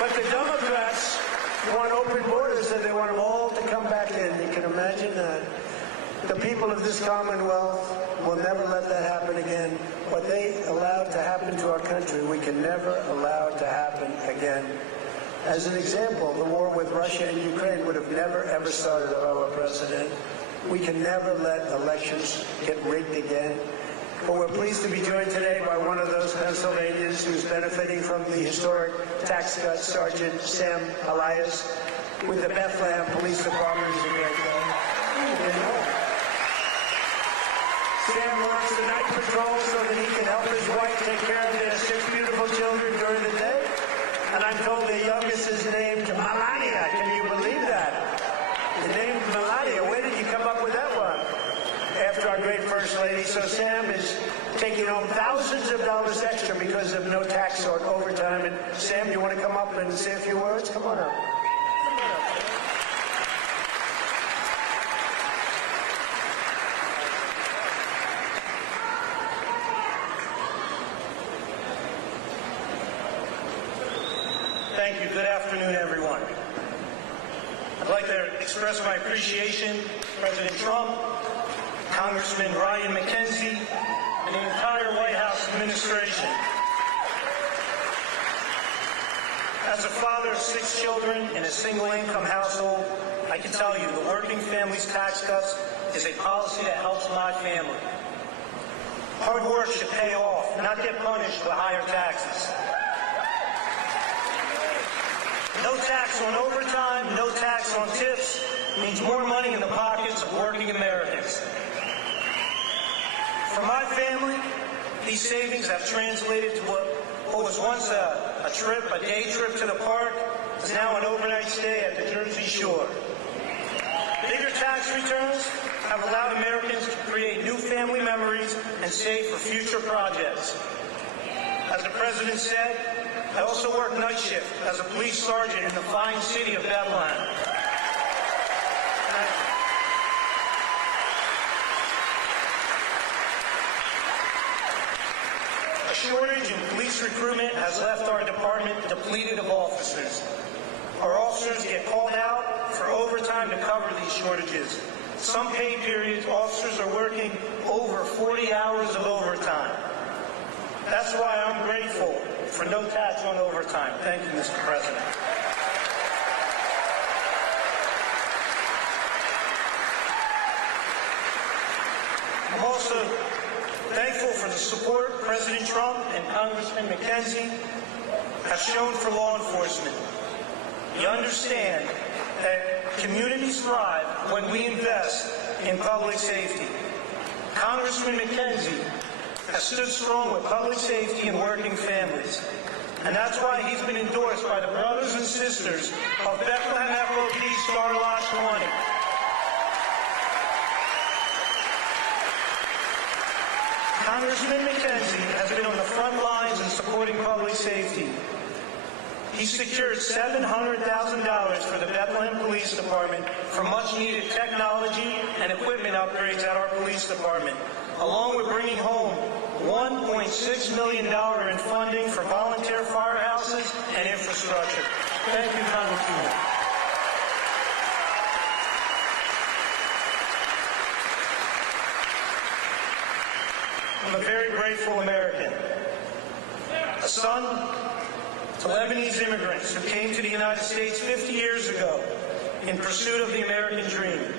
But the Democrats want open borders, and they want them all to come back in. You can imagine that. The people of this Commonwealth will never let that happen again. What they allowed to happen to our country, we can never allow to happen again. As an example, the war with Russia and Ukraine would have never, ever started if I were president. We can never let elections get rigged again. But we're pleased to be joined today by one of those Pennsylvanians who's benefiting from the historic tax cut, Sergeant Sam Elias, with the Bethlehem Police Department. Is a great guy. Sam works the night patrol so that he can help his wife take care of their 6 beautiful children during the day. And I'm told the youngest is named Melania. Can you believe that? The name Melania. Where did you come up with that one? After our great First Lady. So Sam is taking home thousands of dollars extra because of no tax or overtime. And Sam, you want to come up and say a few words? Come on up. Thank you. Good afternoon, everyone. I'd like to express my appreciation to President Trump, Congressman Ryan McKenzie, and the entire White House administration. As a father of 6 children in a single-income household, I can tell you the Working Families Tax Cuts is a policy that helps my family. Hard work should pay off, not get punished with higher taxes. No tax on overtime, no tax on tips means more money in the pockets of working Americans. For my family, these savings have translated to what was once a day trip to the park, is now an overnight stay at the Jersey Shore. Bigger tax returns have allowed Americans to create new family memories and save for future projects. As the President said, I also work night shift as a police sergeant in the fine city of Bethlehem. A shortage in police recruitment has left our department depleted of officers. Our officers get called out for overtime to cover these shortages. Some pay periods, officers are working over 40 hours of overtime. That's why I'm grateful for no tax on overtime. Thank you, Mr. President. I'm also thankful for the support President Trump and Congressman McKenzie have shown for law enforcement. You understand that communities thrive when we invest in public safety. Congressman McKenzie has stood strong with public safety and working families. And that's why he's been endorsed by the brothers and sisters of Bethlehem FOP Star Lot 20. Congressman McKenzie has been on the front lines in supporting public safety. He secured $700,000 for the Bethlehem Police Department for much-needed technology and equipment upgrades at our police department, along with bringing home $1.6 million in funding for volunteer firehouses and infrastructure. Thank you, Congressman. I'm a very grateful American, a son to Lebanese immigrants who came to the United States 50 years ago in pursuit of the American dream.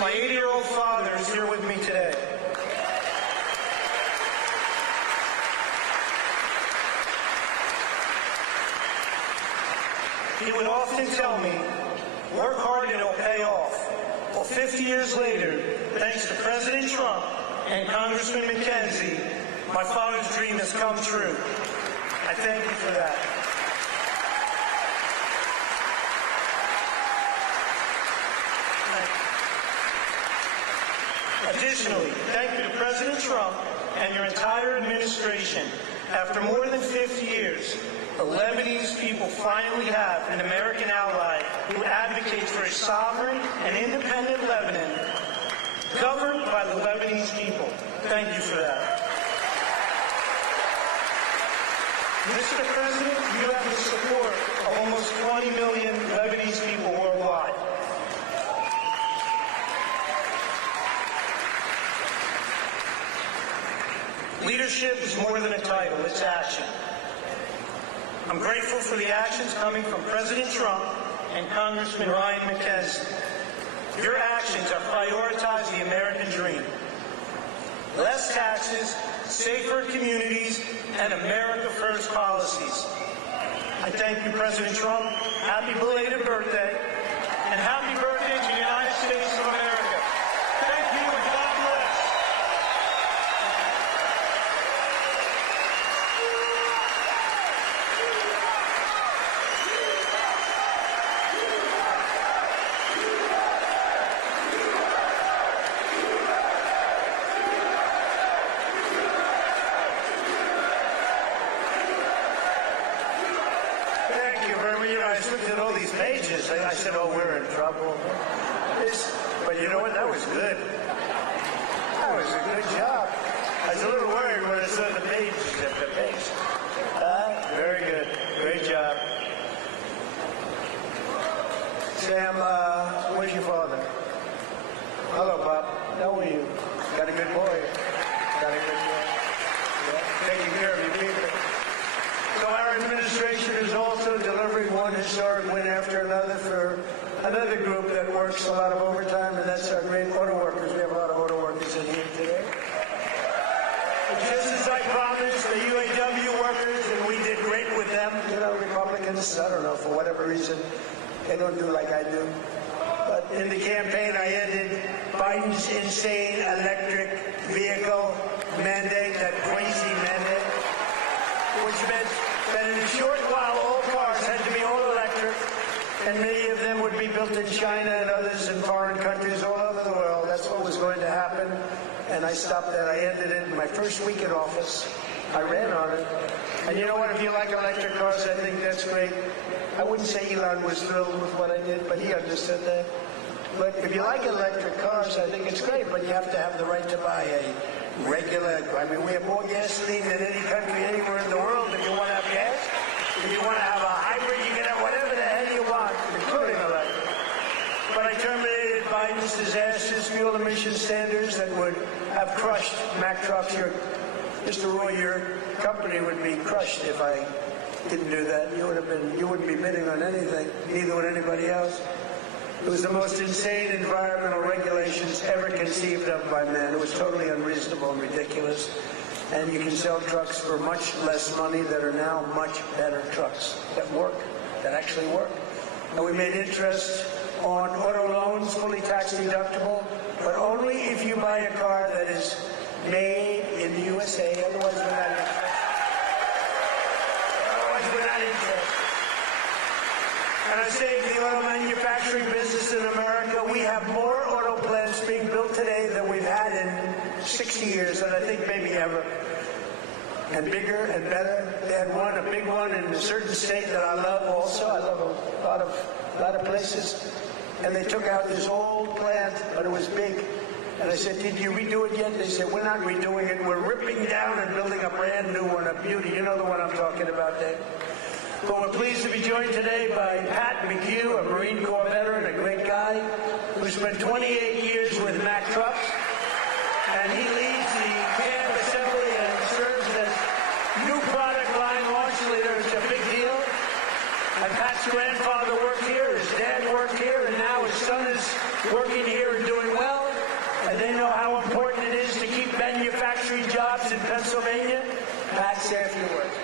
My 80-year-old father is here with me today. He would often tell me, work hard and it'll pay off. Well, 50 years later, thanks to President Trump and Congressman McKenzie, my father's dream has come true. I thank you for that. Additionally, thank you to President Trump and your entire administration. After more than 50 years, the Lebanese people finally have an American ally who advocates for a sovereign and independent Lebanon governed by the Lebanese people. Thank you for that. Mr. President, you have the support of almost 20 million Lebanese people worldwide. Leadership is more than a title, it's action. I'm grateful for the actions coming from President Trump and Congressman Ryan McKenzie. Your actions have prioritized the American dream. Less taxes, safer communities, and America First policies. I thank you, President Trump. Happy belated birthday, and happy birthday to the United States of America. Thank you, and God bless. I looked at all these pages. I said, oh, we're in trouble. But you know what? That was good. That was a good job. I was a little worried when I saw the pages at the page. Very good. Great job. Sam, where's your father? Hello, Bob. How are you? Got a good boy. Got a good boy. Yeah. Taking care of your people. So our administration is also delivering one historic win after another for another group that works a lot of overtime, and that's our great auto workers. We have a lot of auto workers in here today. And just as I promised, the UAW workers, and we did great with them. You know, Republicans, I don't know, for whatever reason, they don't do like I do. But in the campaign, I ended Biden's insane electric vehicle mandate, that crazy mandate, which meant that in a short while all cars had to be all electric, and many of them would be built in China and others in foreign countries all over the world. That's what was going to happen, and I stopped that. I ended it in my first week in office. I ran on it. And you know what? If you like electric cars, I think that's great. I wouldn't say Elon was thrilled with what I did, but he understood that. But if you like electric cars, I think it's great, but you have to have the right to buy a regular, I mean, we have more gasoline than any country anywhere in the world. If you want to have gas, if you want to have a hybrid, you can have whatever the hell you want, including electric. But I terminated Biden's disastrous fuel emission standards that would have crushed Mack trucks. Mr. Roy, your company would be crushed if I didn't do that. You wouldn't be bidding on anything, neither would anybody else. It was the most insane environmental regulations ever conceived of by man. It was totally unreasonable and ridiculous. And you can sell trucks for much less money that are now much better trucks that work, that actually work. And we made interest on auto loans, fully tax deductible, but only if you buy a car that is made in the USA. Otherwise, we're not interested. And I say to the auto manufacturing business in America, we have more auto plants being built today than we've had in 60 years, and I think maybe ever. And bigger and better. They had a big one in a certain state that I love also. I love a lot of places. And they took out this old plant, but it was big. And I said, did you redo it yet? They said, we're not redoing it. We're ripping down and building a brand new one, a beauty. You know the one I'm talking about, Dave. But we're pleased to be joined today by Pat McHugh, a Marine Corps veteran, a great guy, who spent 28 years with Mack trucks, and he leads the camp assembly and serves as new product line launch leader. It's a big deal. And Pat's grandfather worked here, his dad worked here, and now his son is working here and doing well. And they know how important it is to keep manufacturing jobs in Pennsylvania. Pat, say a few words.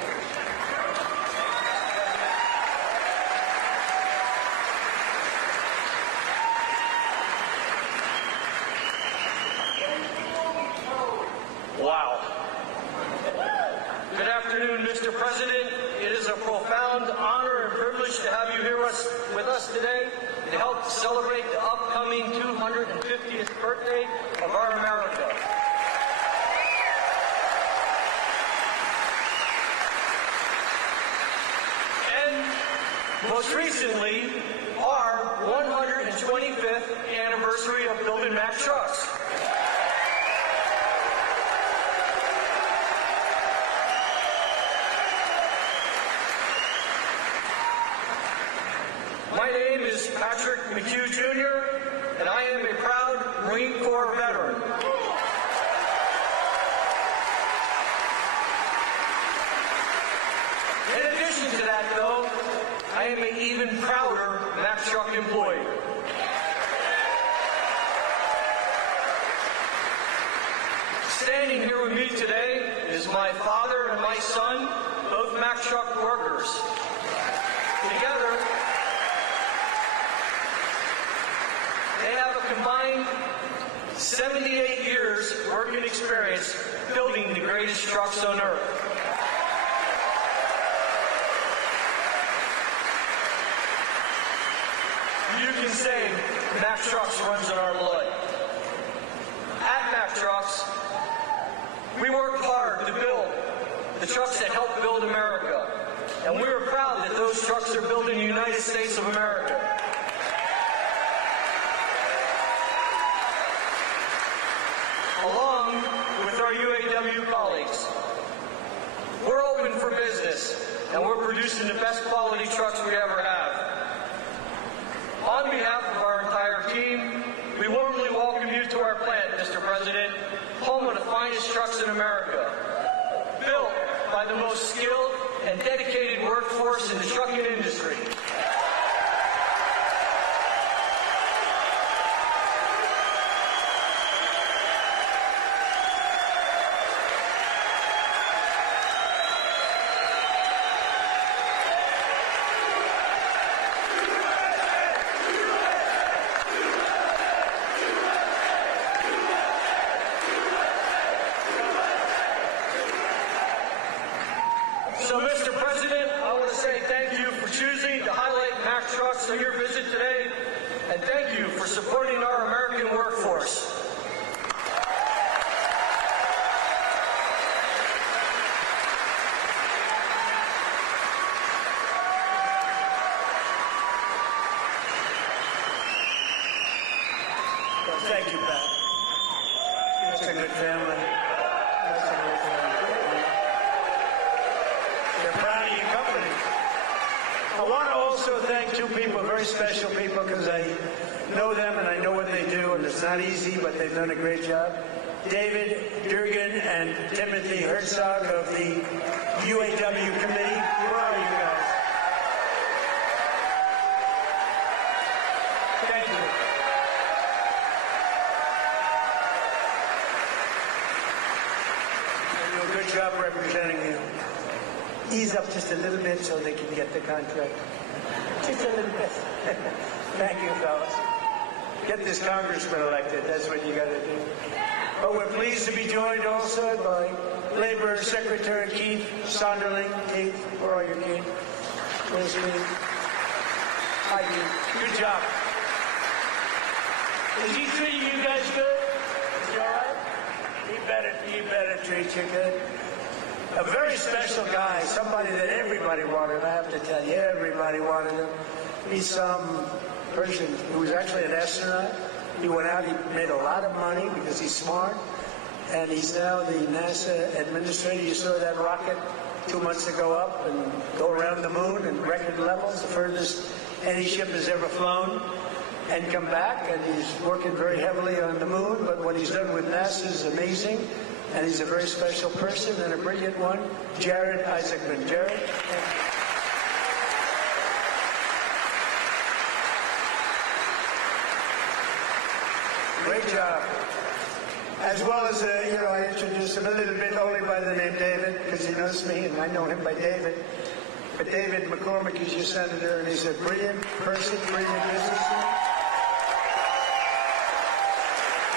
Wow. Good afternoon, Mr. President. It is a profound honor and privilege to have you here with us today to help celebrate the upcoming 250th birthday of our America. And most recently, our 125th anniversary of building Mack trucks. My name is Patrick McHugh Jr., and I am a proud Marine Corps veteran. In addition to that, I am an even prouder Mack Truck employee. Standing here with me today is my father and my son, both Mack Truck workers. Together, they have a combined 78 years working experience building the greatest trucks on earth. You can say Mack Trucks runs in our blood. At Mack Trucks, we work hard to build the trucks that help build America. And we are proud that those trucks are built in the United States of America. Along with our UAW colleagues, we're open for business, and we're producing the best quality trucks we ever have. On behalf of our entire team, we warmly welcome you to our plant, Mr. President, home of the finest trucks in America, built by the most skilled and dedicated workforce in the trucking industry. So, Mr. President, I want to say thank you for choosing to highlight Mack Trucks on your visit today, and thank you for supporting our American workforce. Well, thank you, Pat. It's a good family. It's a good family. They're proud of your company. I want to also thank two people, very special people, because I know them and I know what they do, and it's not easy, but they've done a great job. David Durgan and Timothy Herzog of the UAW committee. Where are you guys? Thank you. They do a good job representing you. Ease up just a little bit so they can get the contract. Just a little bit. Thank you, fellas. Get this congressman elected. That's what you got to do. But we're pleased to be joined also by Labor Secretary Keith Sonderling. Keith, where are you, Keith? Where's Keith? Hi, Keith. Good job. Is he treating you guys good? Is he all right? He better treat you good. A very special guy, somebody that everybody wanted. I have to tell you, everybody wanted him. He's some person who was actually an astronaut. He went out, he made a lot of money because he's smart, and he's now the NASA administrator. You saw that rocket 2 months ago up and go around the moon in record levels, the furthest any ship has ever flown, and come back, and he's working very heavily on the moon, but what he's done with NASA is amazing. And he's a very special person and a brilliant one, Jared Isaacman. Jared? Great job. As well as, I introduced him a little bit only by the name David, because he knows me and I know him by David. But David McCormick is your senator, and he's a brilliant person, brilliant businessman.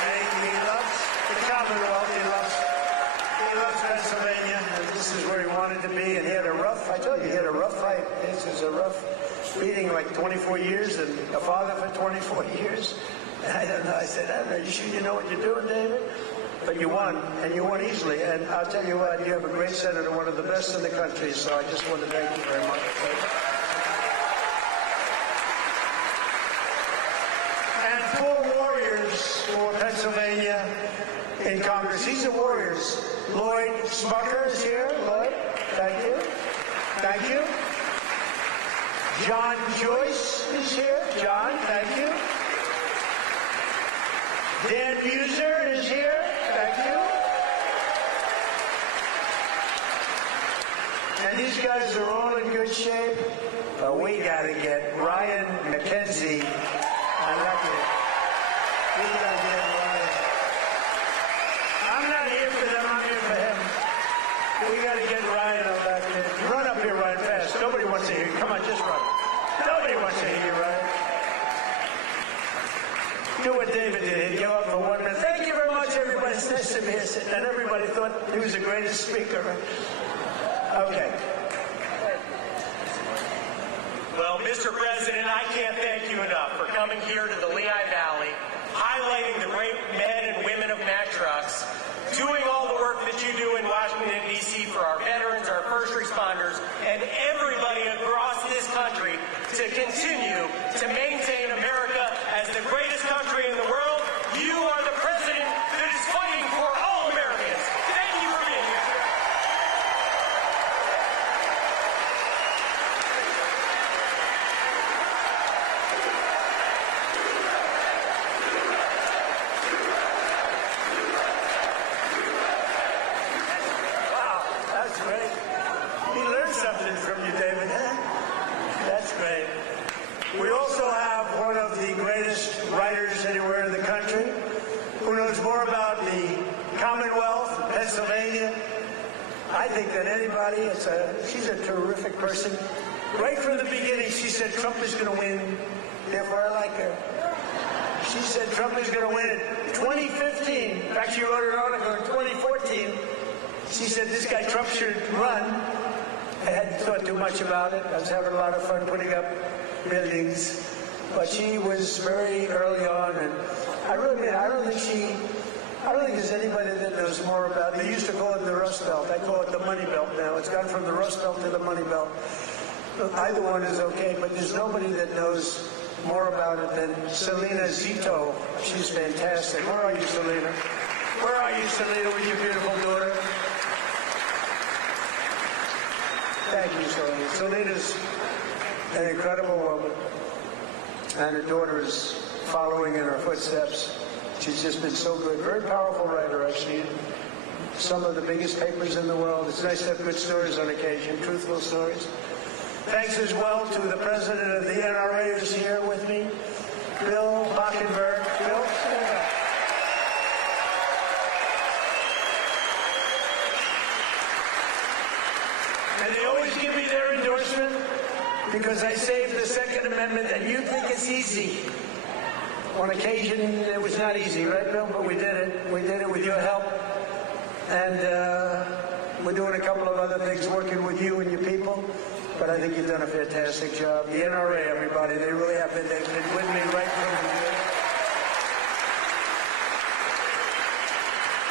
And he loves the Commonwealth. He loves Pennsylvania, and this is where he wanted to be, and he had a rough, I told you, he had a rough fight. This was a rough beating, like 24 years, and a father for 24 years. And I don't know, I said, are you sure you know what you're doing, David? But you won, and you won easily, and I'll tell you what, you have a great senator, one of the best in the country, so I just want to thank you very much. And 4 warriors for Pennsylvania in Congress. These are warriors. Lloyd Smucker is here. Lloyd, thank you. Thank you. John Joyce is here. John, thank you. Dan Muser is here. Thank you. And these guys are all in good shape, but we got to get Ryan McKenzie elected. We got to get Ryan. I'm not here for them, I'm here for him. We got to get Ryan elected. Run up here, Ryan, fast. Nobody wants to hear you. Come on, just run. Nobody wants to hear you, Ryan. Do what David did. He'd go up for 1 minute. Thank you very much, everybody. It's nice to be here. And everybody thought he was the greatest speaker. Okay. Well, Mr. President, I can't thank you enough for coming here to the Lehigh Valley, highlighting the great men and women of Mack Trucks, doing all the work that you do in Washington, D.C. for our veterans, our first responders, and everybody across this country to continue to maintain America as the greatest country in the world. You are the president that is fighting for all Americans. Thank you for being here today. Wow, that's great. He learned something from you, David. That's great. We also have one of the greatest writers anywhere in the country who knows more about the Commonwealth, Pennsylvania, I think, than anybody. She's a terrific person. Right from the beginning, she said Trump is going to win, therefore I like her. She said Trump is going to win in 2015. In fact, she wrote an article in 2014. She said this guy Trump should run. I hadn't thought too much about it. I was having a lot of fun putting up buildings. But she was very early on, and I don't think there's anybody that knows more about it. They used to call it the Rust Belt. I call it the Money Belt now. It's gone from the Rust Belt to the Money Belt. Either one is okay, but there's nobody that knows more about it than Selena Zito. She's fantastic. Where are you, Selena? Where are you, Selena, with your beautiful daughter? Thank you, Selena. Selena's an incredible woman, and her daughter is following in her footsteps. She's just been so good. Very powerful writer, actually. Some of the biggest papers in the world. It's nice to have good stories on occasion, truthful stories. Thanks as well to the president of the NRA who's here with me, Bill Mockenberg. Bill? And they always give me their endorsement because I saved the Second Amendment, and you think it's easy. On occasion, it was not easy, right, Bill? But we did it. We did it with your help. And we're doing a couple of other things, working with you and your people. But I think you've done a fantastic job. The NRA, everybody, they really have been. They've been with me right from the beginning.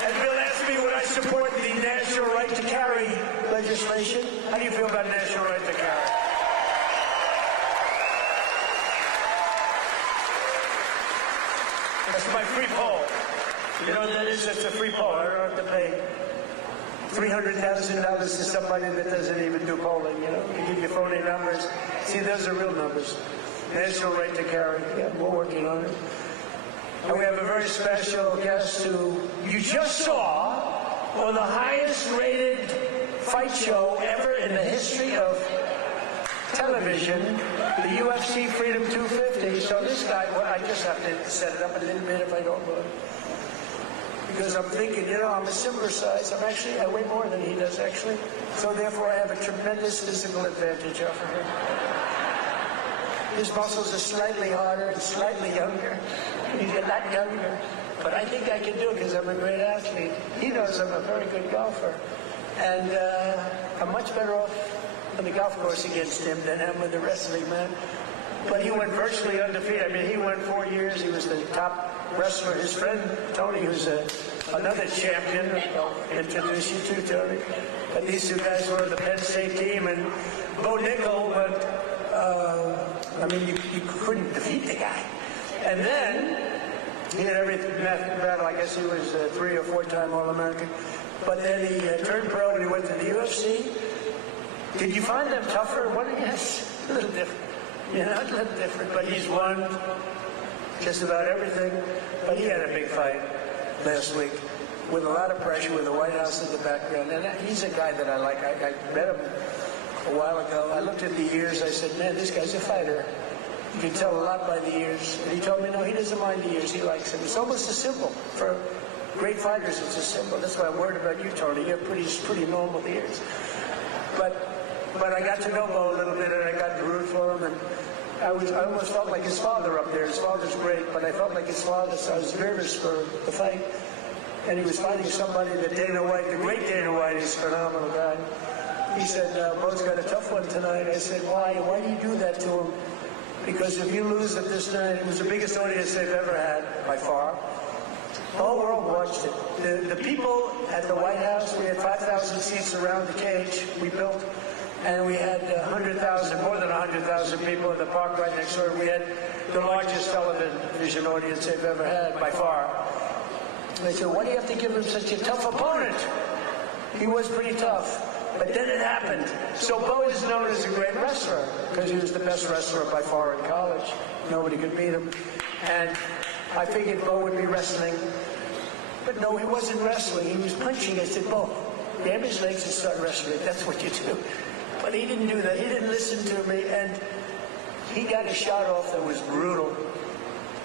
And Bill asked me would I support the national right to carry legislation. How do you feel about national right to carry? That's my free poll. You know what that is? That's a free poll. I don't have to pay $300,000 to somebody that doesn't even do polling. You know, you give you phony numbers. See, those are real numbers. National right to carry. Yeah, we're working on it. And we have a very special guest who you just saw on the highest-rated fight show ever in the history of television, the UFC Freedom 250. So this guy, well, I just have to set it up a little bit if I don't know it. Because I'm thinking, you know, I'm a similar size. I weigh more than he does, actually. So therefore, I have a tremendous physical advantage over him. His muscles are slightly harder and slightly younger. He's a lot younger. But I think I can do it because I'm a great athlete. He knows I'm a very good golfer. And I'm much better off on the golf course against him than I am with the wrestling, man. But he went virtually undefeated. I mean, he went 4 years. He was the top wrestler. His friend, Tony, who's another champion, I'll introduce you to, Tony. But these two guys were on the Penn State team. And Bo Nickel, I mean, you couldn't defeat the guy. And then he had every battle. I guess he was a 3 or 4 time All-American. But then he turned pro and he went to the UFC. Did you find them tougher? What? Yes, a little different. You know, a little different. But he's won just about everything. But he had a big fight last week with a lot of pressure, with the White House in the background. And he's a guy that I like. I met him a while ago. I looked at the ears. I said, man, this guy's a fighter. You can tell a lot by the ears. And he told me, no, he doesn't mind the ears. He likes them. It's almost a symbol. For great fighters, it's a symbol. That's why I'm worried about you, Tony. You have pretty normal ears. But I got to know Bo a little bit, and I got to root for him. And I almost felt like his father up there. His father's great, but I felt like his father, so I was nervous for the fight. And he was fighting somebody that Dana White, the great Dana White, is a phenomenal guy. He said, Bo's got a tough one tonight. I said, why? Why do you do that to him? Because if you lose at this night, it was the biggest audience they've ever had, by far. The whole world watched it. The people at the White House, we had 5,000 seats around the cage we built, and we had 100,000, more than 100,000 people in the park right next door. We had the largest television audience they've ever had, by far. They said, why do you have to give him such a tough opponent? He was pretty tough. But then it happened. So Bo is known as a great wrestler because he was the best wrestler by far in college. Nobody could beat him. And I figured Bo would be wrestling. But no, he wasn't wrestling. He was punching. I said, Bo, grab his legs and start wrestling. That's what you do. But he didn't do that. He didn't listen to me. And he got a shot off that was brutal.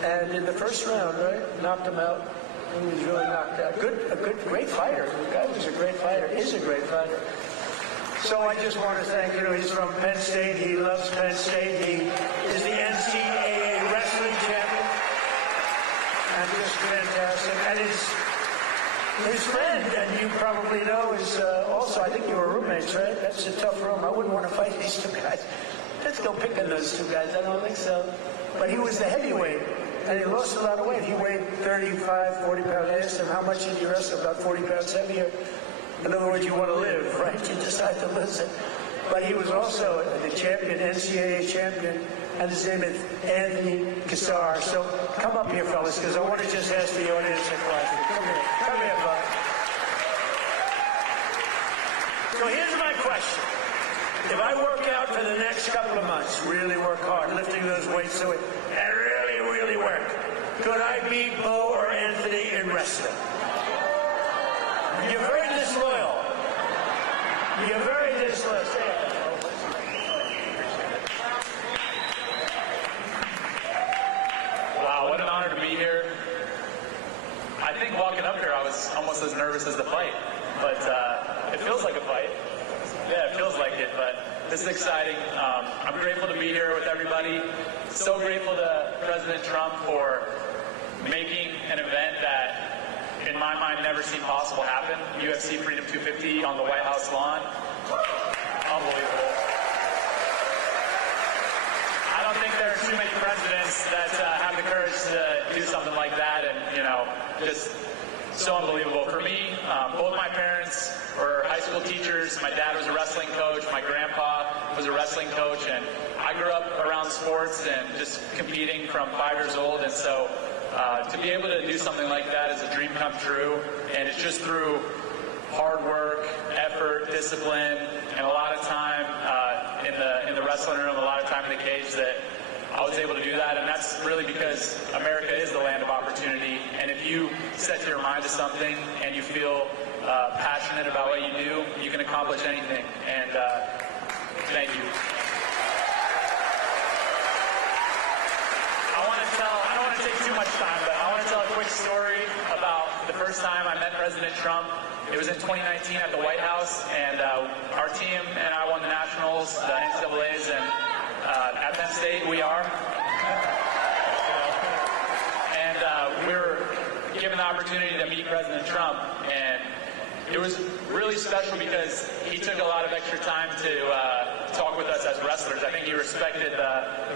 And in the first round, right, knocked him out. He was really knocked out. Great fighter. The guy was a great fighter. Is a great fighter. So I just want to thank, he's from Penn State. He loves Penn State. He is the NCAA wrestling champion. And just fantastic. And his friend, and you probably know, is also, I think you were roommates, right? That's a tough room. I wouldn't want to fight these two guys. Let's go pick on those two guys. I don't think so. But he was the heavyweight. And he lost a lot of weight. He weighed 35, 40 pounds. I asked him, how much did you wrestle? About 40 pounds heavier. In other words, you want to live, right? You decide to lose it. But he was also the champion, NCAA champion, and his name is Anthony Cassar. So come up here, fellas, because I want to just ask the audience a question. Come here, bud. So here's my question. If I work out for the next couple of months, really work hard, lifting those weights to it, and really work, could I beat Bo or Anthony in wrestling? You're very disloyal. You're very disloyal. Wow, what an honor to be here. I think walking up here I was almost as nervous as the fight, but it feels like a fight. Yeah, it feels like it, but this is exciting. I'm grateful to be here with everybody. So grateful to President Trump for making an event that, in my mind, never seemed possible happen. UFC Freedom 250 on the White House lawn. Unbelievable. I don't think there are too many presidents that have the courage to do something like that, and, just so unbelievable. For me, both my parents were high school teachers. My dad was a wrestling coach. My grandpa was a wrestling coach, and I grew up around sports and just competing from 5 years old, and so to be able to do something like that is a dream come true, and it's just through hard work, effort, discipline, and a lot of time in the wrestling room, a lot of time in the cage that I was able to do that, and that's really because America is the land of opportunity, and if you set your mind to something and you feel passionate about what you do, you can accomplish anything, and thank you. I don't want to take too much time, but I want to tell a quick story about the first time I met President Trump. It was in 2019 at the White House, and our team and I won the Nationals, the NCAAs, and at Penn State we are. And we were given the opportunity to meet President Trump, and it was really special because he took a lot of extra time to talk with us as wrestlers. I think he respected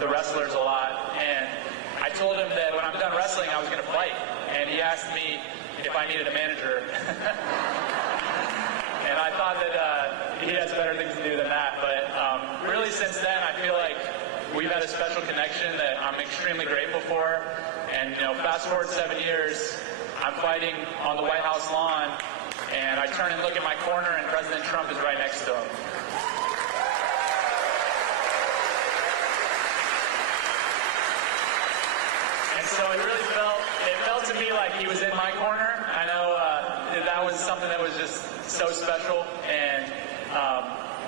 the wrestlers a lot, and I told him that when I'm done wrestling, I was going to fight, and he asked me if I needed a manager. And I thought that he has better things to do than that, but really since then, I feel like we've had a special connection that I'm extremely grateful for, and fast forward 7 years, I'm fighting on the White House lawn, and I turn and look at my corner, and President Trump is right next to him. And so it really felt to me like he was in my corner. I know that was something that was just so special, and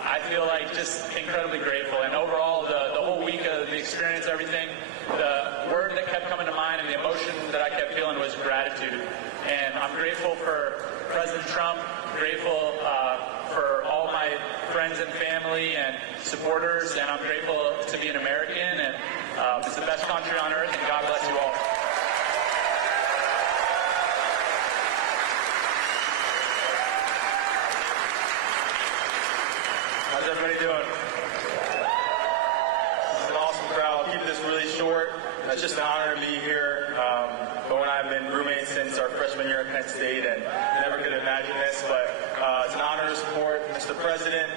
I feel like just incredibly grateful. And overall, the whole week of the experience, everything, the word that kept coming to mind and the emotion that I kept feeling was gratitude. And I'm grateful for President Trump, grateful for all my friends and family and supporters, and I'm grateful to be an American, and it's the best country on earth, and God bless you all. How's everybody doing? This is an awesome crowd. I'll keep this really short. It's just an honor to be here. But when I've been roommates since our freshman year at Penn State, and never could imagine this, but it's an honor to support Mr. President,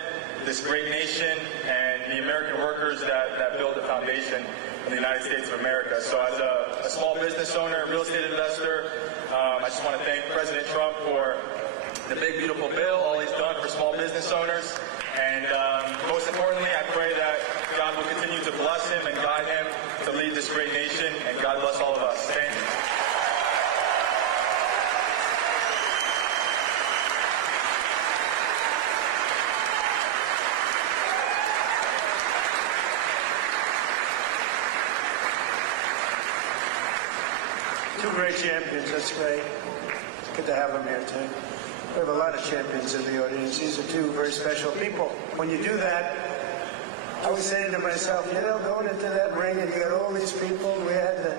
this great nation, and the American workers that build the foundation of the United States of America. So as a small business owner, real estate investor, I just want to thank President Trump for the big, beautiful bill, all he's done for small business owners. And most importantly, I pray that God will continue to bless him and guide him to lead this great nation. And God bless all of us. Thank you. Two great champions. That's great. It's good to have them here, too. We have a lot of champions in the audience. These are two very special people. When you do that, I was saying to myself, going into that ring and you got all these people. We had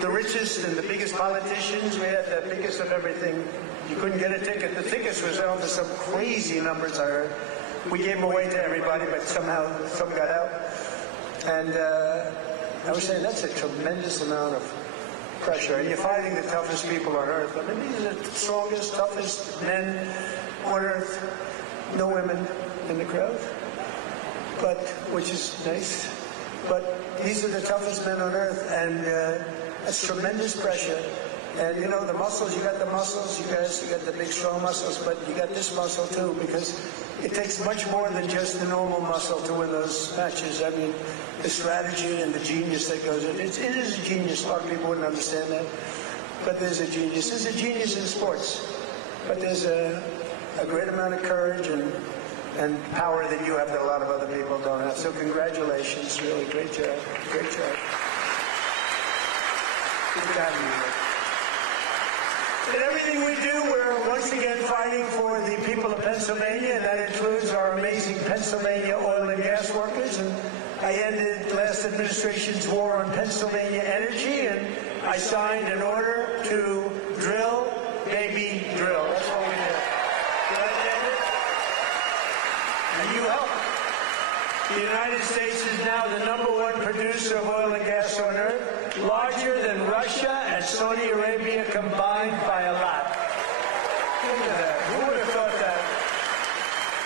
the richest and the biggest politicians. We had the biggest of everything. You couldn't get a ticket. The tickets were selling for some crazy numbers, I heard. We gave them away to everybody, but somehow some got out. And I was saying that's a tremendous amount of pressure, and you're fighting the toughest people on earth. I mean, these are the strongest, toughest men on earth. No women in the crowd, but which is nice. But these are the toughest men on earth, and it's tremendous pressure. And the muscles, you got the muscles, you guys, you got the big strong muscles, but you got this muscle too, because it takes much more than just the normal muscle to win those matches. I mean, the strategy and the genius that goes in. It is a genius. A lot of people wouldn't understand that. But there's a genius. There's a genius in sports. But there's a great amount of courage and power that you have that a lot of other people don't have. So congratulations. Really great job. Great job. Good having you here. In everything we do, we're once again fighting for the people of Pennsylvania, and that includes our amazing Pennsylvania oil and gas workers. And I ended last administration's war on Pennsylvania energy, and I signed an order to drill, baby, drill. That's what we did. Did I end it? And you helped. The United States is now the #1 producer of oil and gas on earth, larger than Russia and Saudi Arabia combined by a lot. Look at that. Who would have thought that?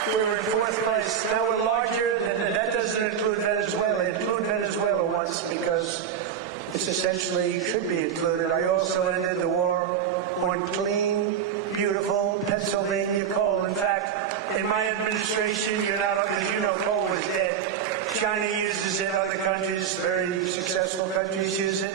We were in 4th place. Now we're larger than, that doesn't include Venezuela. Include Venezuela once because it's essentially should be included. I also ended the war on clean, beautiful Pennsylvania coal. In fact, in my administration, as you know, coal was dead. China uses it, other countries, very successful countries use it.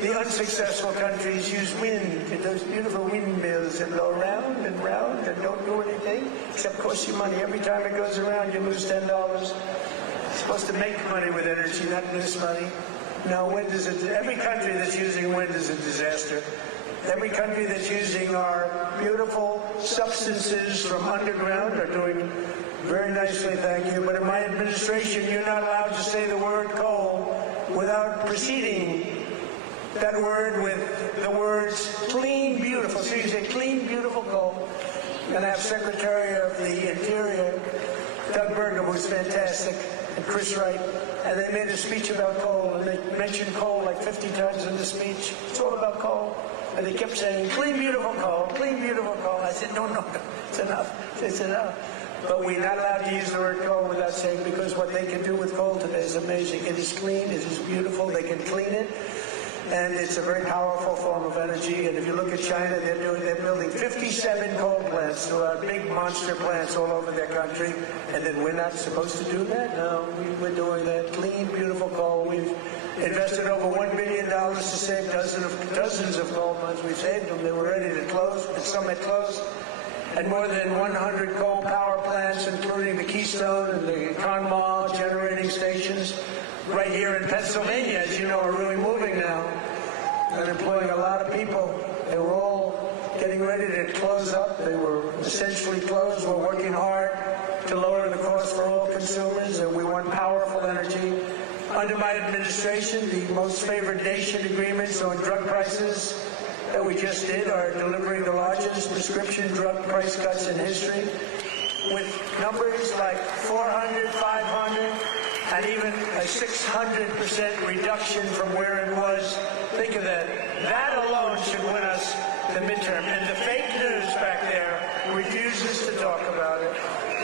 The unsuccessful countries use wind, those beautiful windmills that go round and round and don't do anything except cost you money. Every time it goes around, you lose $10. You're supposed to make money with energy, not lose money. No, wind is every country that's using wind is a disaster. Every country that's using our beautiful substances from underground are doing very nicely, thank you. But in my administration, you're not allowed to say the word coal without preceding that word with the words clean, beautiful. So you say clean, beautiful coal. And I have Secretary of the Interior, Doug Burgum, who's fantastic, and Chris Wright. And they made a speech about coal, and they mentioned coal like 50 times in the speech. It's all about coal. And they kept saying, clean, beautiful coal, clean, beautiful coal. I said, no, it's enough. It's enough. But we're not allowed to use the word coal without saying, because what they can do with coal today is amazing. It is clean, it is beautiful, they can clean it. And it's a very powerful form of energy. And if you look at China, they're building 57 coal plants, big monster plants all over their country. And then we're not supposed to do that? No, we're doing that. Clean, beautiful coal. We've invested over $1 billion to save dozens of coal mines. We've saved them. They were ready to close, and some had closed. and more than 100 coal power plants, including the Keystone and the Conemaugh generating stations right here in Pennsylvania, as you know, are really moving now and employing a lot of people. They were all getting ready to close up. They were essentially closed. We're working hard to lower the cost for all consumers, and we want powerful energy. Under my administration, the most favored nation agreements on drug prices that we just did are delivering the largest prescription drug price cuts in history, with numbers like 400, 500, and even a 600% reduction from where it was. Think of that. That alone should win us the midterm. And the fake news back there refuses to talk about it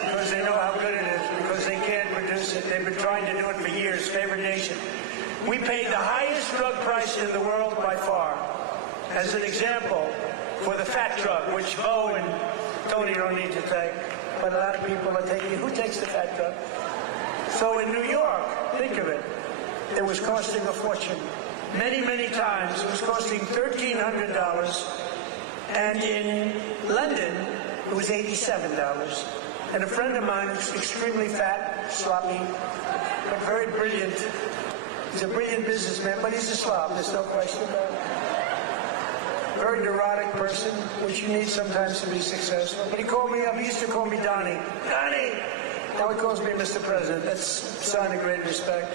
because they know how good it is, because they can't produce it. They've been trying to do it for years. Favored nation. We pay the highest drug price in the world by far. As an example, for the fat drug, which Bo and Tony don't need to take, but a lot of people are taking it. Who takes the fat drug? So in New York, think of it, it was costing a fortune. Many, many times it was costing $1,300, and in London it was $87. And a friend of mine who's extremely fat, sloppy, but very brilliant. He's a brilliant businessman, but he's a slob, there's no question about it. Very neurotic person, which you need sometimes to be successful. But he called me up. He used to call me Donnie. Donnie! Now he calls me Mr. President. That's a sign of great respect.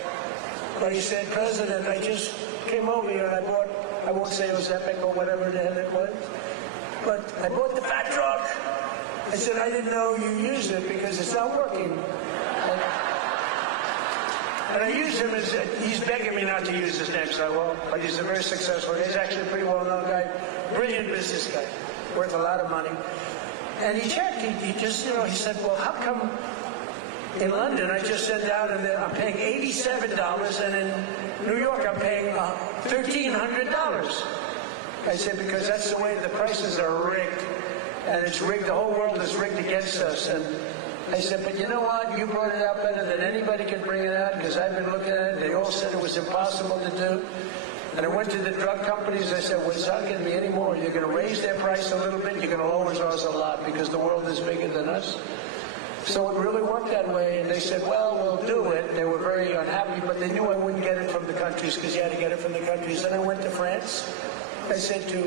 But he said, President, I just came over here and I bought, I won't say it was Epic or whatever the hell it was, but I bought the fat truck. I said, I didn't know you used it because it's not working. And I use him as, he's begging me not to use his name, so I won't. But he's a very successful, he's actually a pretty well-known guy, brilliant business guy, worth a lot of money. And he checked, he just, you know, he said, well, how come in London I just sent out and I'm paying $87, and in New York I'm paying $1,300? I said, because that's the way the prices are rigged. And it's rigged, the whole world is rigged against us. And I said, but you know what? You brought it out better than anybody can bring it out, because I've been looking at it. They all said it was impossible to do. And I went to the drug companies. I said, well, it's not going to be any more. You're going to raise their price a little bit. You're going to lower ours a lot, because the world is bigger than us. So it really worked that way. And they said, well, we'll do it. They were very unhappy, but they knew I wouldn't get it from the countries, because you had to get it from the countries. And I went to France. I said to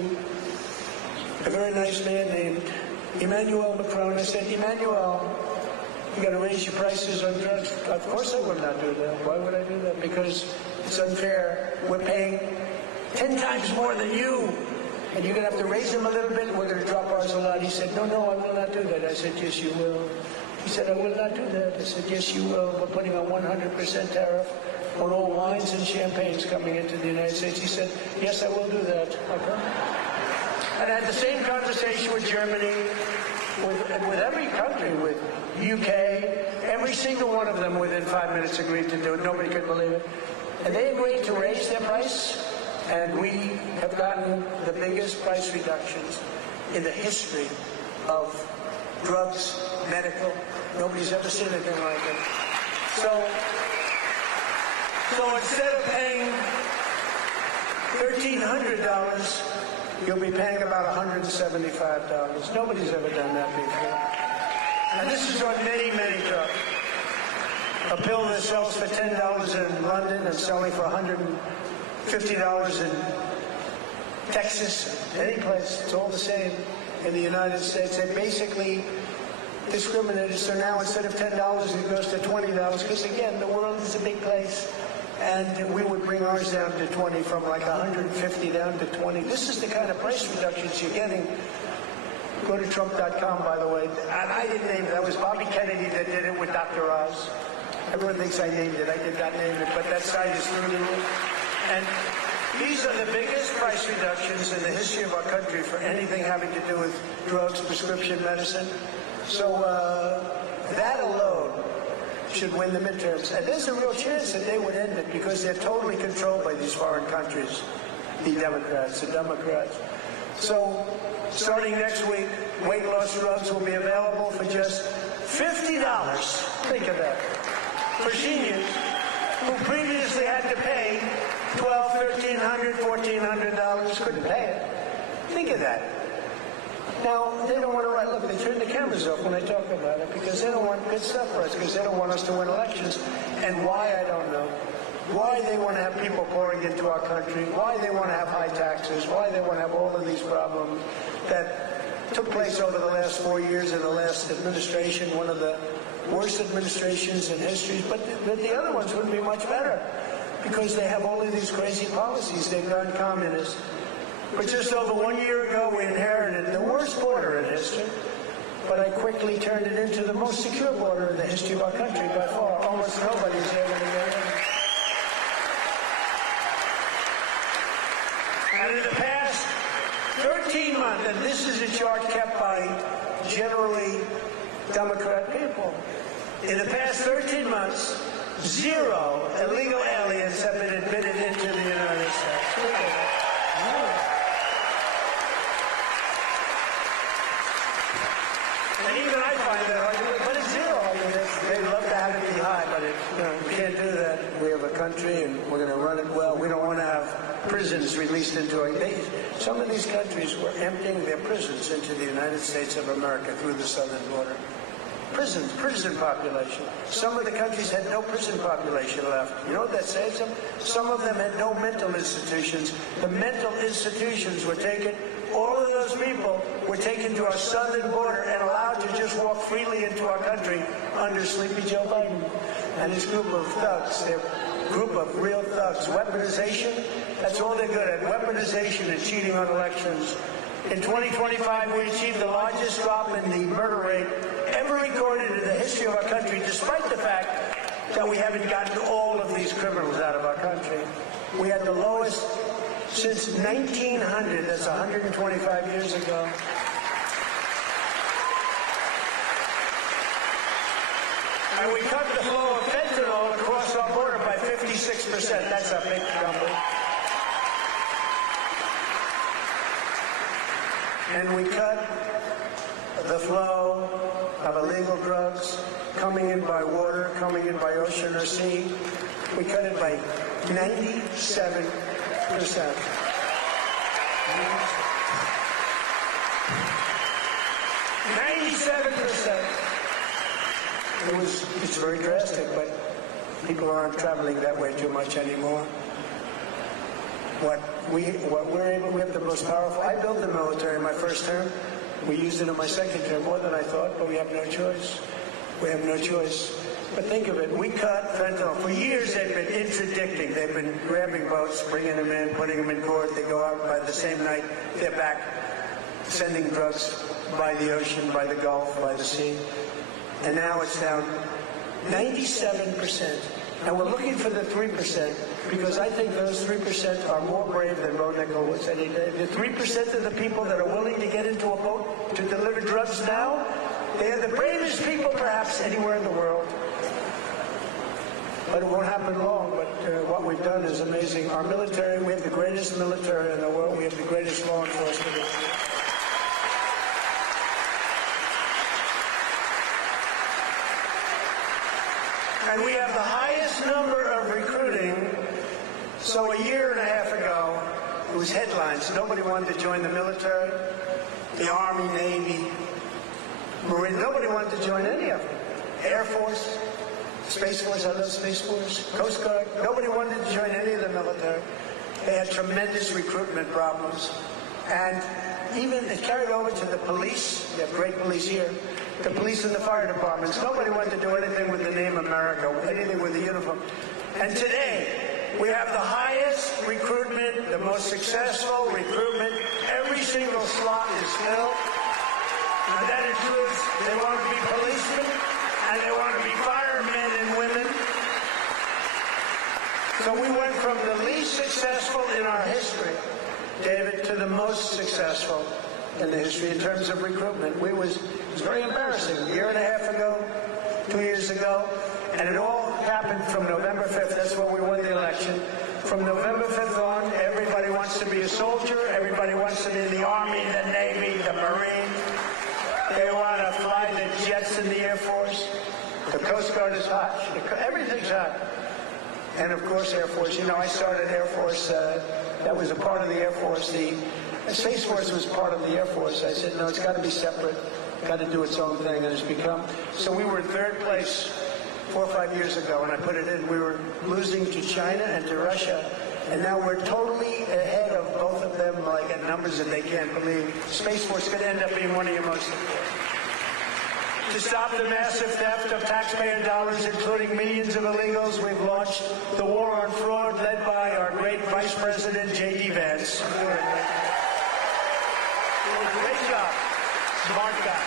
a very nice man named Emmanuel Macron, I said, Emmanuel, you got to raise your prices on drugs. Of course I would not do that. Why would I do that? Because it's unfair. We're paying 10 times more than you, and you're going to have to raise them a little bit, and we're going to drop ours a lot. He said, no, I will not do that. I said, yes, you will. He said, I will not do that. I said, yes, you will. We're putting a 100% tariff on all wines and champagnes coming into the United States. He said, yes, I will do that. Okay. And I had the same conversation with Germany, with every country, with UK, every single one of them within 5 minutes agreed to do it. Nobody could believe it. And they agreed to raise their price, and we have gotten the biggest price reductions in the history of drugs, medical. Nobody's ever seen anything like it. So instead of paying $1,300, you'll be paying about $175. Nobody's ever done that before. And this is on many, many drugs. A pill that sells for $10 in London and selling for $150 in Texas, any place, it's all the same in the United States. They basically discriminated, so now instead of $10, it goes to $20, because again, the world is a big place. And we would bring ours down to 20, from like 150 down to 20. This is the kind of price reductions you're getting. Go to Trump.com, by the way. And I didn't name it. That was Bobby Kennedy that did it with Dr. Oz. Everyone thinks I named it. I did not name it, but that site is really real. And these are the biggest price reductions in the history of our country for anything having to do with drugs, prescription medicine. So that alone should win the midterms. And there's a real chance that they would end it, because they're totally controlled by these foreign countries, the Democrats. So starting next week, weight loss drugs will be available for just $50. Think of that. For seniors who previously had to pay $1,200, $1,300, $1,400, couldn't pay it. Think of that. Now, they don't want to write. Look, they turn the cameras off when I talk about it because they don't want good stuff for us, because they don't want us to win elections. And why, I don't know. Why they want to have people pouring into our country, why they want to have high taxes, why they want to have all of these problems that took place over the last 4 years in the last administration, one of the worst administrations in history. But the other ones wouldn't be much better because they have all of these crazy policies. They've gone communist. But just over 1 year ago, we inherited the worst border in history, but I quickly turned it into the most secure border in the history of our country by far. Almost nobody's able to get in. And in the past 13 months, and this is a chart kept by generally Democrat people, in the past 13 months, 0 illegal aliens have been admitted into the United States. And even I find that hard, but it's 0. I mean, they'd love to have it be high, but we can't do that. We have a country, and we're going to run it well. We don't want to have prisons released into our days. Some of these countries were emptying their prisons into the United States of America through the southern border. Prison population. Some of the countries had no prison population left. You know what that says? Some of them had no mental institutions. The mental institutions were taken. All of those people were taken to our southern border and allowed to just walk freely into our country under Sleepy Joe Biden and his group of thugs. Their group of real thugs. Weaponization, that's all they're good at. Weaponization and cheating on elections. In 2025, we achieved the largest drop in the murder rate ever recorded in the history of our country, despite the fact that we haven't gotten all of these criminals out of our country. We had the lowest since 1900, that's 125 years ago. And we cut the flow of fentanyl across our border by 56%. That's a big number. And we cut the flow of illegal drugs coming in by water, coming in by ocean or sea. We cut it by 97%. 97%. It's very drastic, but people aren't traveling that way too much anymore. We have the most powerful. I built the military in my first term. We used it in my second term, more than I thought, but we have no choice. We have no choice. But think of it, we cut fentanyl. For years they've been interdicting. They've been grabbing boats, bringing them in, putting them in court. They go out by the same night, they're back, sending drugs by the ocean, by the Gulf, by the sea. And now it's down 97%. And we're looking for the 3%, because I think those 3% are more brave than Bo Nickel was any day. The 3% of the people that are willing to get into a boat to deliver drugs now, they are the bravest people perhaps anywhere in the world. But it won't happen long, but what we've done is amazing. Our military, we have the greatest military in the world. We have the greatest law enforcement in the world. And we have the highest number of recruiting. So a year and a half ago, it was headlines. Nobody wanted to join the military, the Army, Navy, Marine. Nobody wanted to join any of them. Air Force, Space Force, I love Space Force, Coast Guard. Nobody wanted to join any of the military. They had tremendous recruitment problems. And even it carried over to the police. We have great police here. The police and the fire departments. Nobody wanted to do anything with the name America, anything with the uniform. And today, we have the highest recruitment, the most successful recruitment. Every single slot is filled. And that includes, they want to be policemen, and they want to be firemen and women. So we went from the least successful in our history, David, to the most successful in the history in terms of recruitment. It was very embarrassing. A year and a half ago, 2 years ago, and it all happened from November 5th. That's when we won the election. From November 5th on, everybody wants to be a soldier. Everybody wants to be in the Army, the Navy, the Marine. They want to fly the jets in the Air Force. The Coast Guard is hot. Everything's hot. And of course, Air Force. You know, I started Air Force. That was a part of the Air Force. The Space Force was part of the Air Force. I said, no, it's got to be separate, got to do its own thing, and it's become. So we were in third place 4 or 5 years ago, and I put it in. We were losing to China and to Russia, and now we're totally ahead of both of them, like at numbers that they can't believe. Space Force could end up being one of your most important. To stop the massive theft of taxpayer dollars, including millions of illegals, we've launched the war on fraud led by our great Vice President, J.D. Vance. Great job. Smart guy.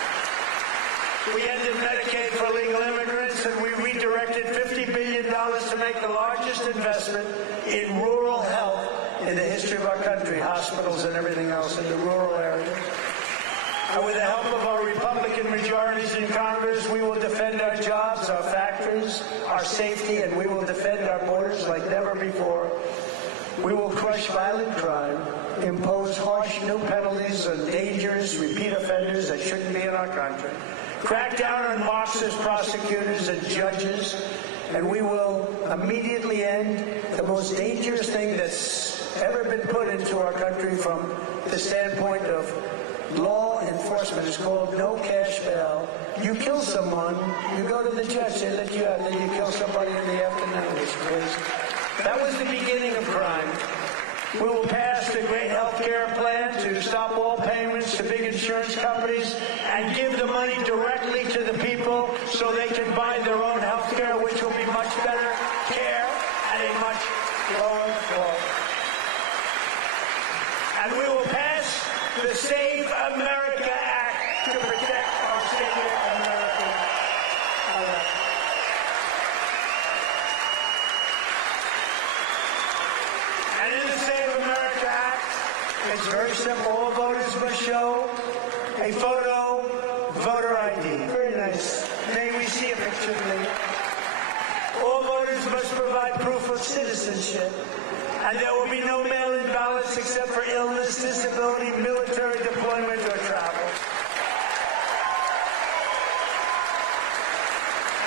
We ended Medicaid for legal immigrants, and we redirected $50 billion to make the largest investment in rural health in the history of our country, hospitals and everything else in the rural areas. And with the help of our Republican majorities in Congress, we will defend our jobs, our factories, our safety, and we will defend our borders like never before. We will crush violent crime, impose harsh new penalties on dangerous repeat offenders that shouldn't be in our country, crack down on Marxist prosecutors and judges, and we will immediately end the most dangerous thing that's ever been put into our country from the standpoint of law enforcement. Is called no cash bail. You kill someone, you go to the judge, they let you out, then you kill somebody in the afternoon. It's crazy. That was the beginning of crime. We will pass the great health care plan to stop all payments to big insurance companies and give the money directly to the people so they can buy their own health care, which will be much better care at a much lower cost. And we will pass the Save America Act to protect our sacred American elections. And in the Save America Act, it's very simple. All voters must show a photo voter ID. Very nice. May we see a picture, please? All voters must provide proof of citizenship. And there will be no mail-in ballots except for illness, disability, military deployment, or travel.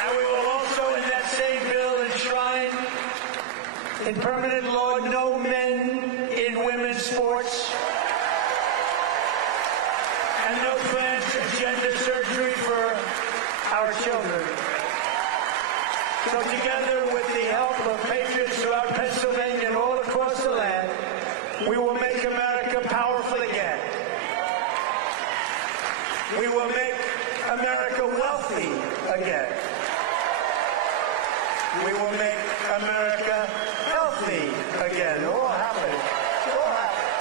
And we will also, in that same bill, enshrine in permanent law no men in women's sports and no transgender surgery for our children. So together with the help of patriots throughout Pennsylvania and all across the land, we will make America powerful again. We will make America wealthy again. We will make America healthy again. All happening. All happening.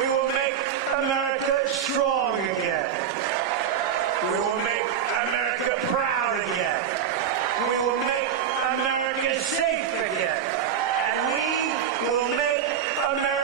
We will make America strong again. We will make America proud again. We will make America safe again. And we will make America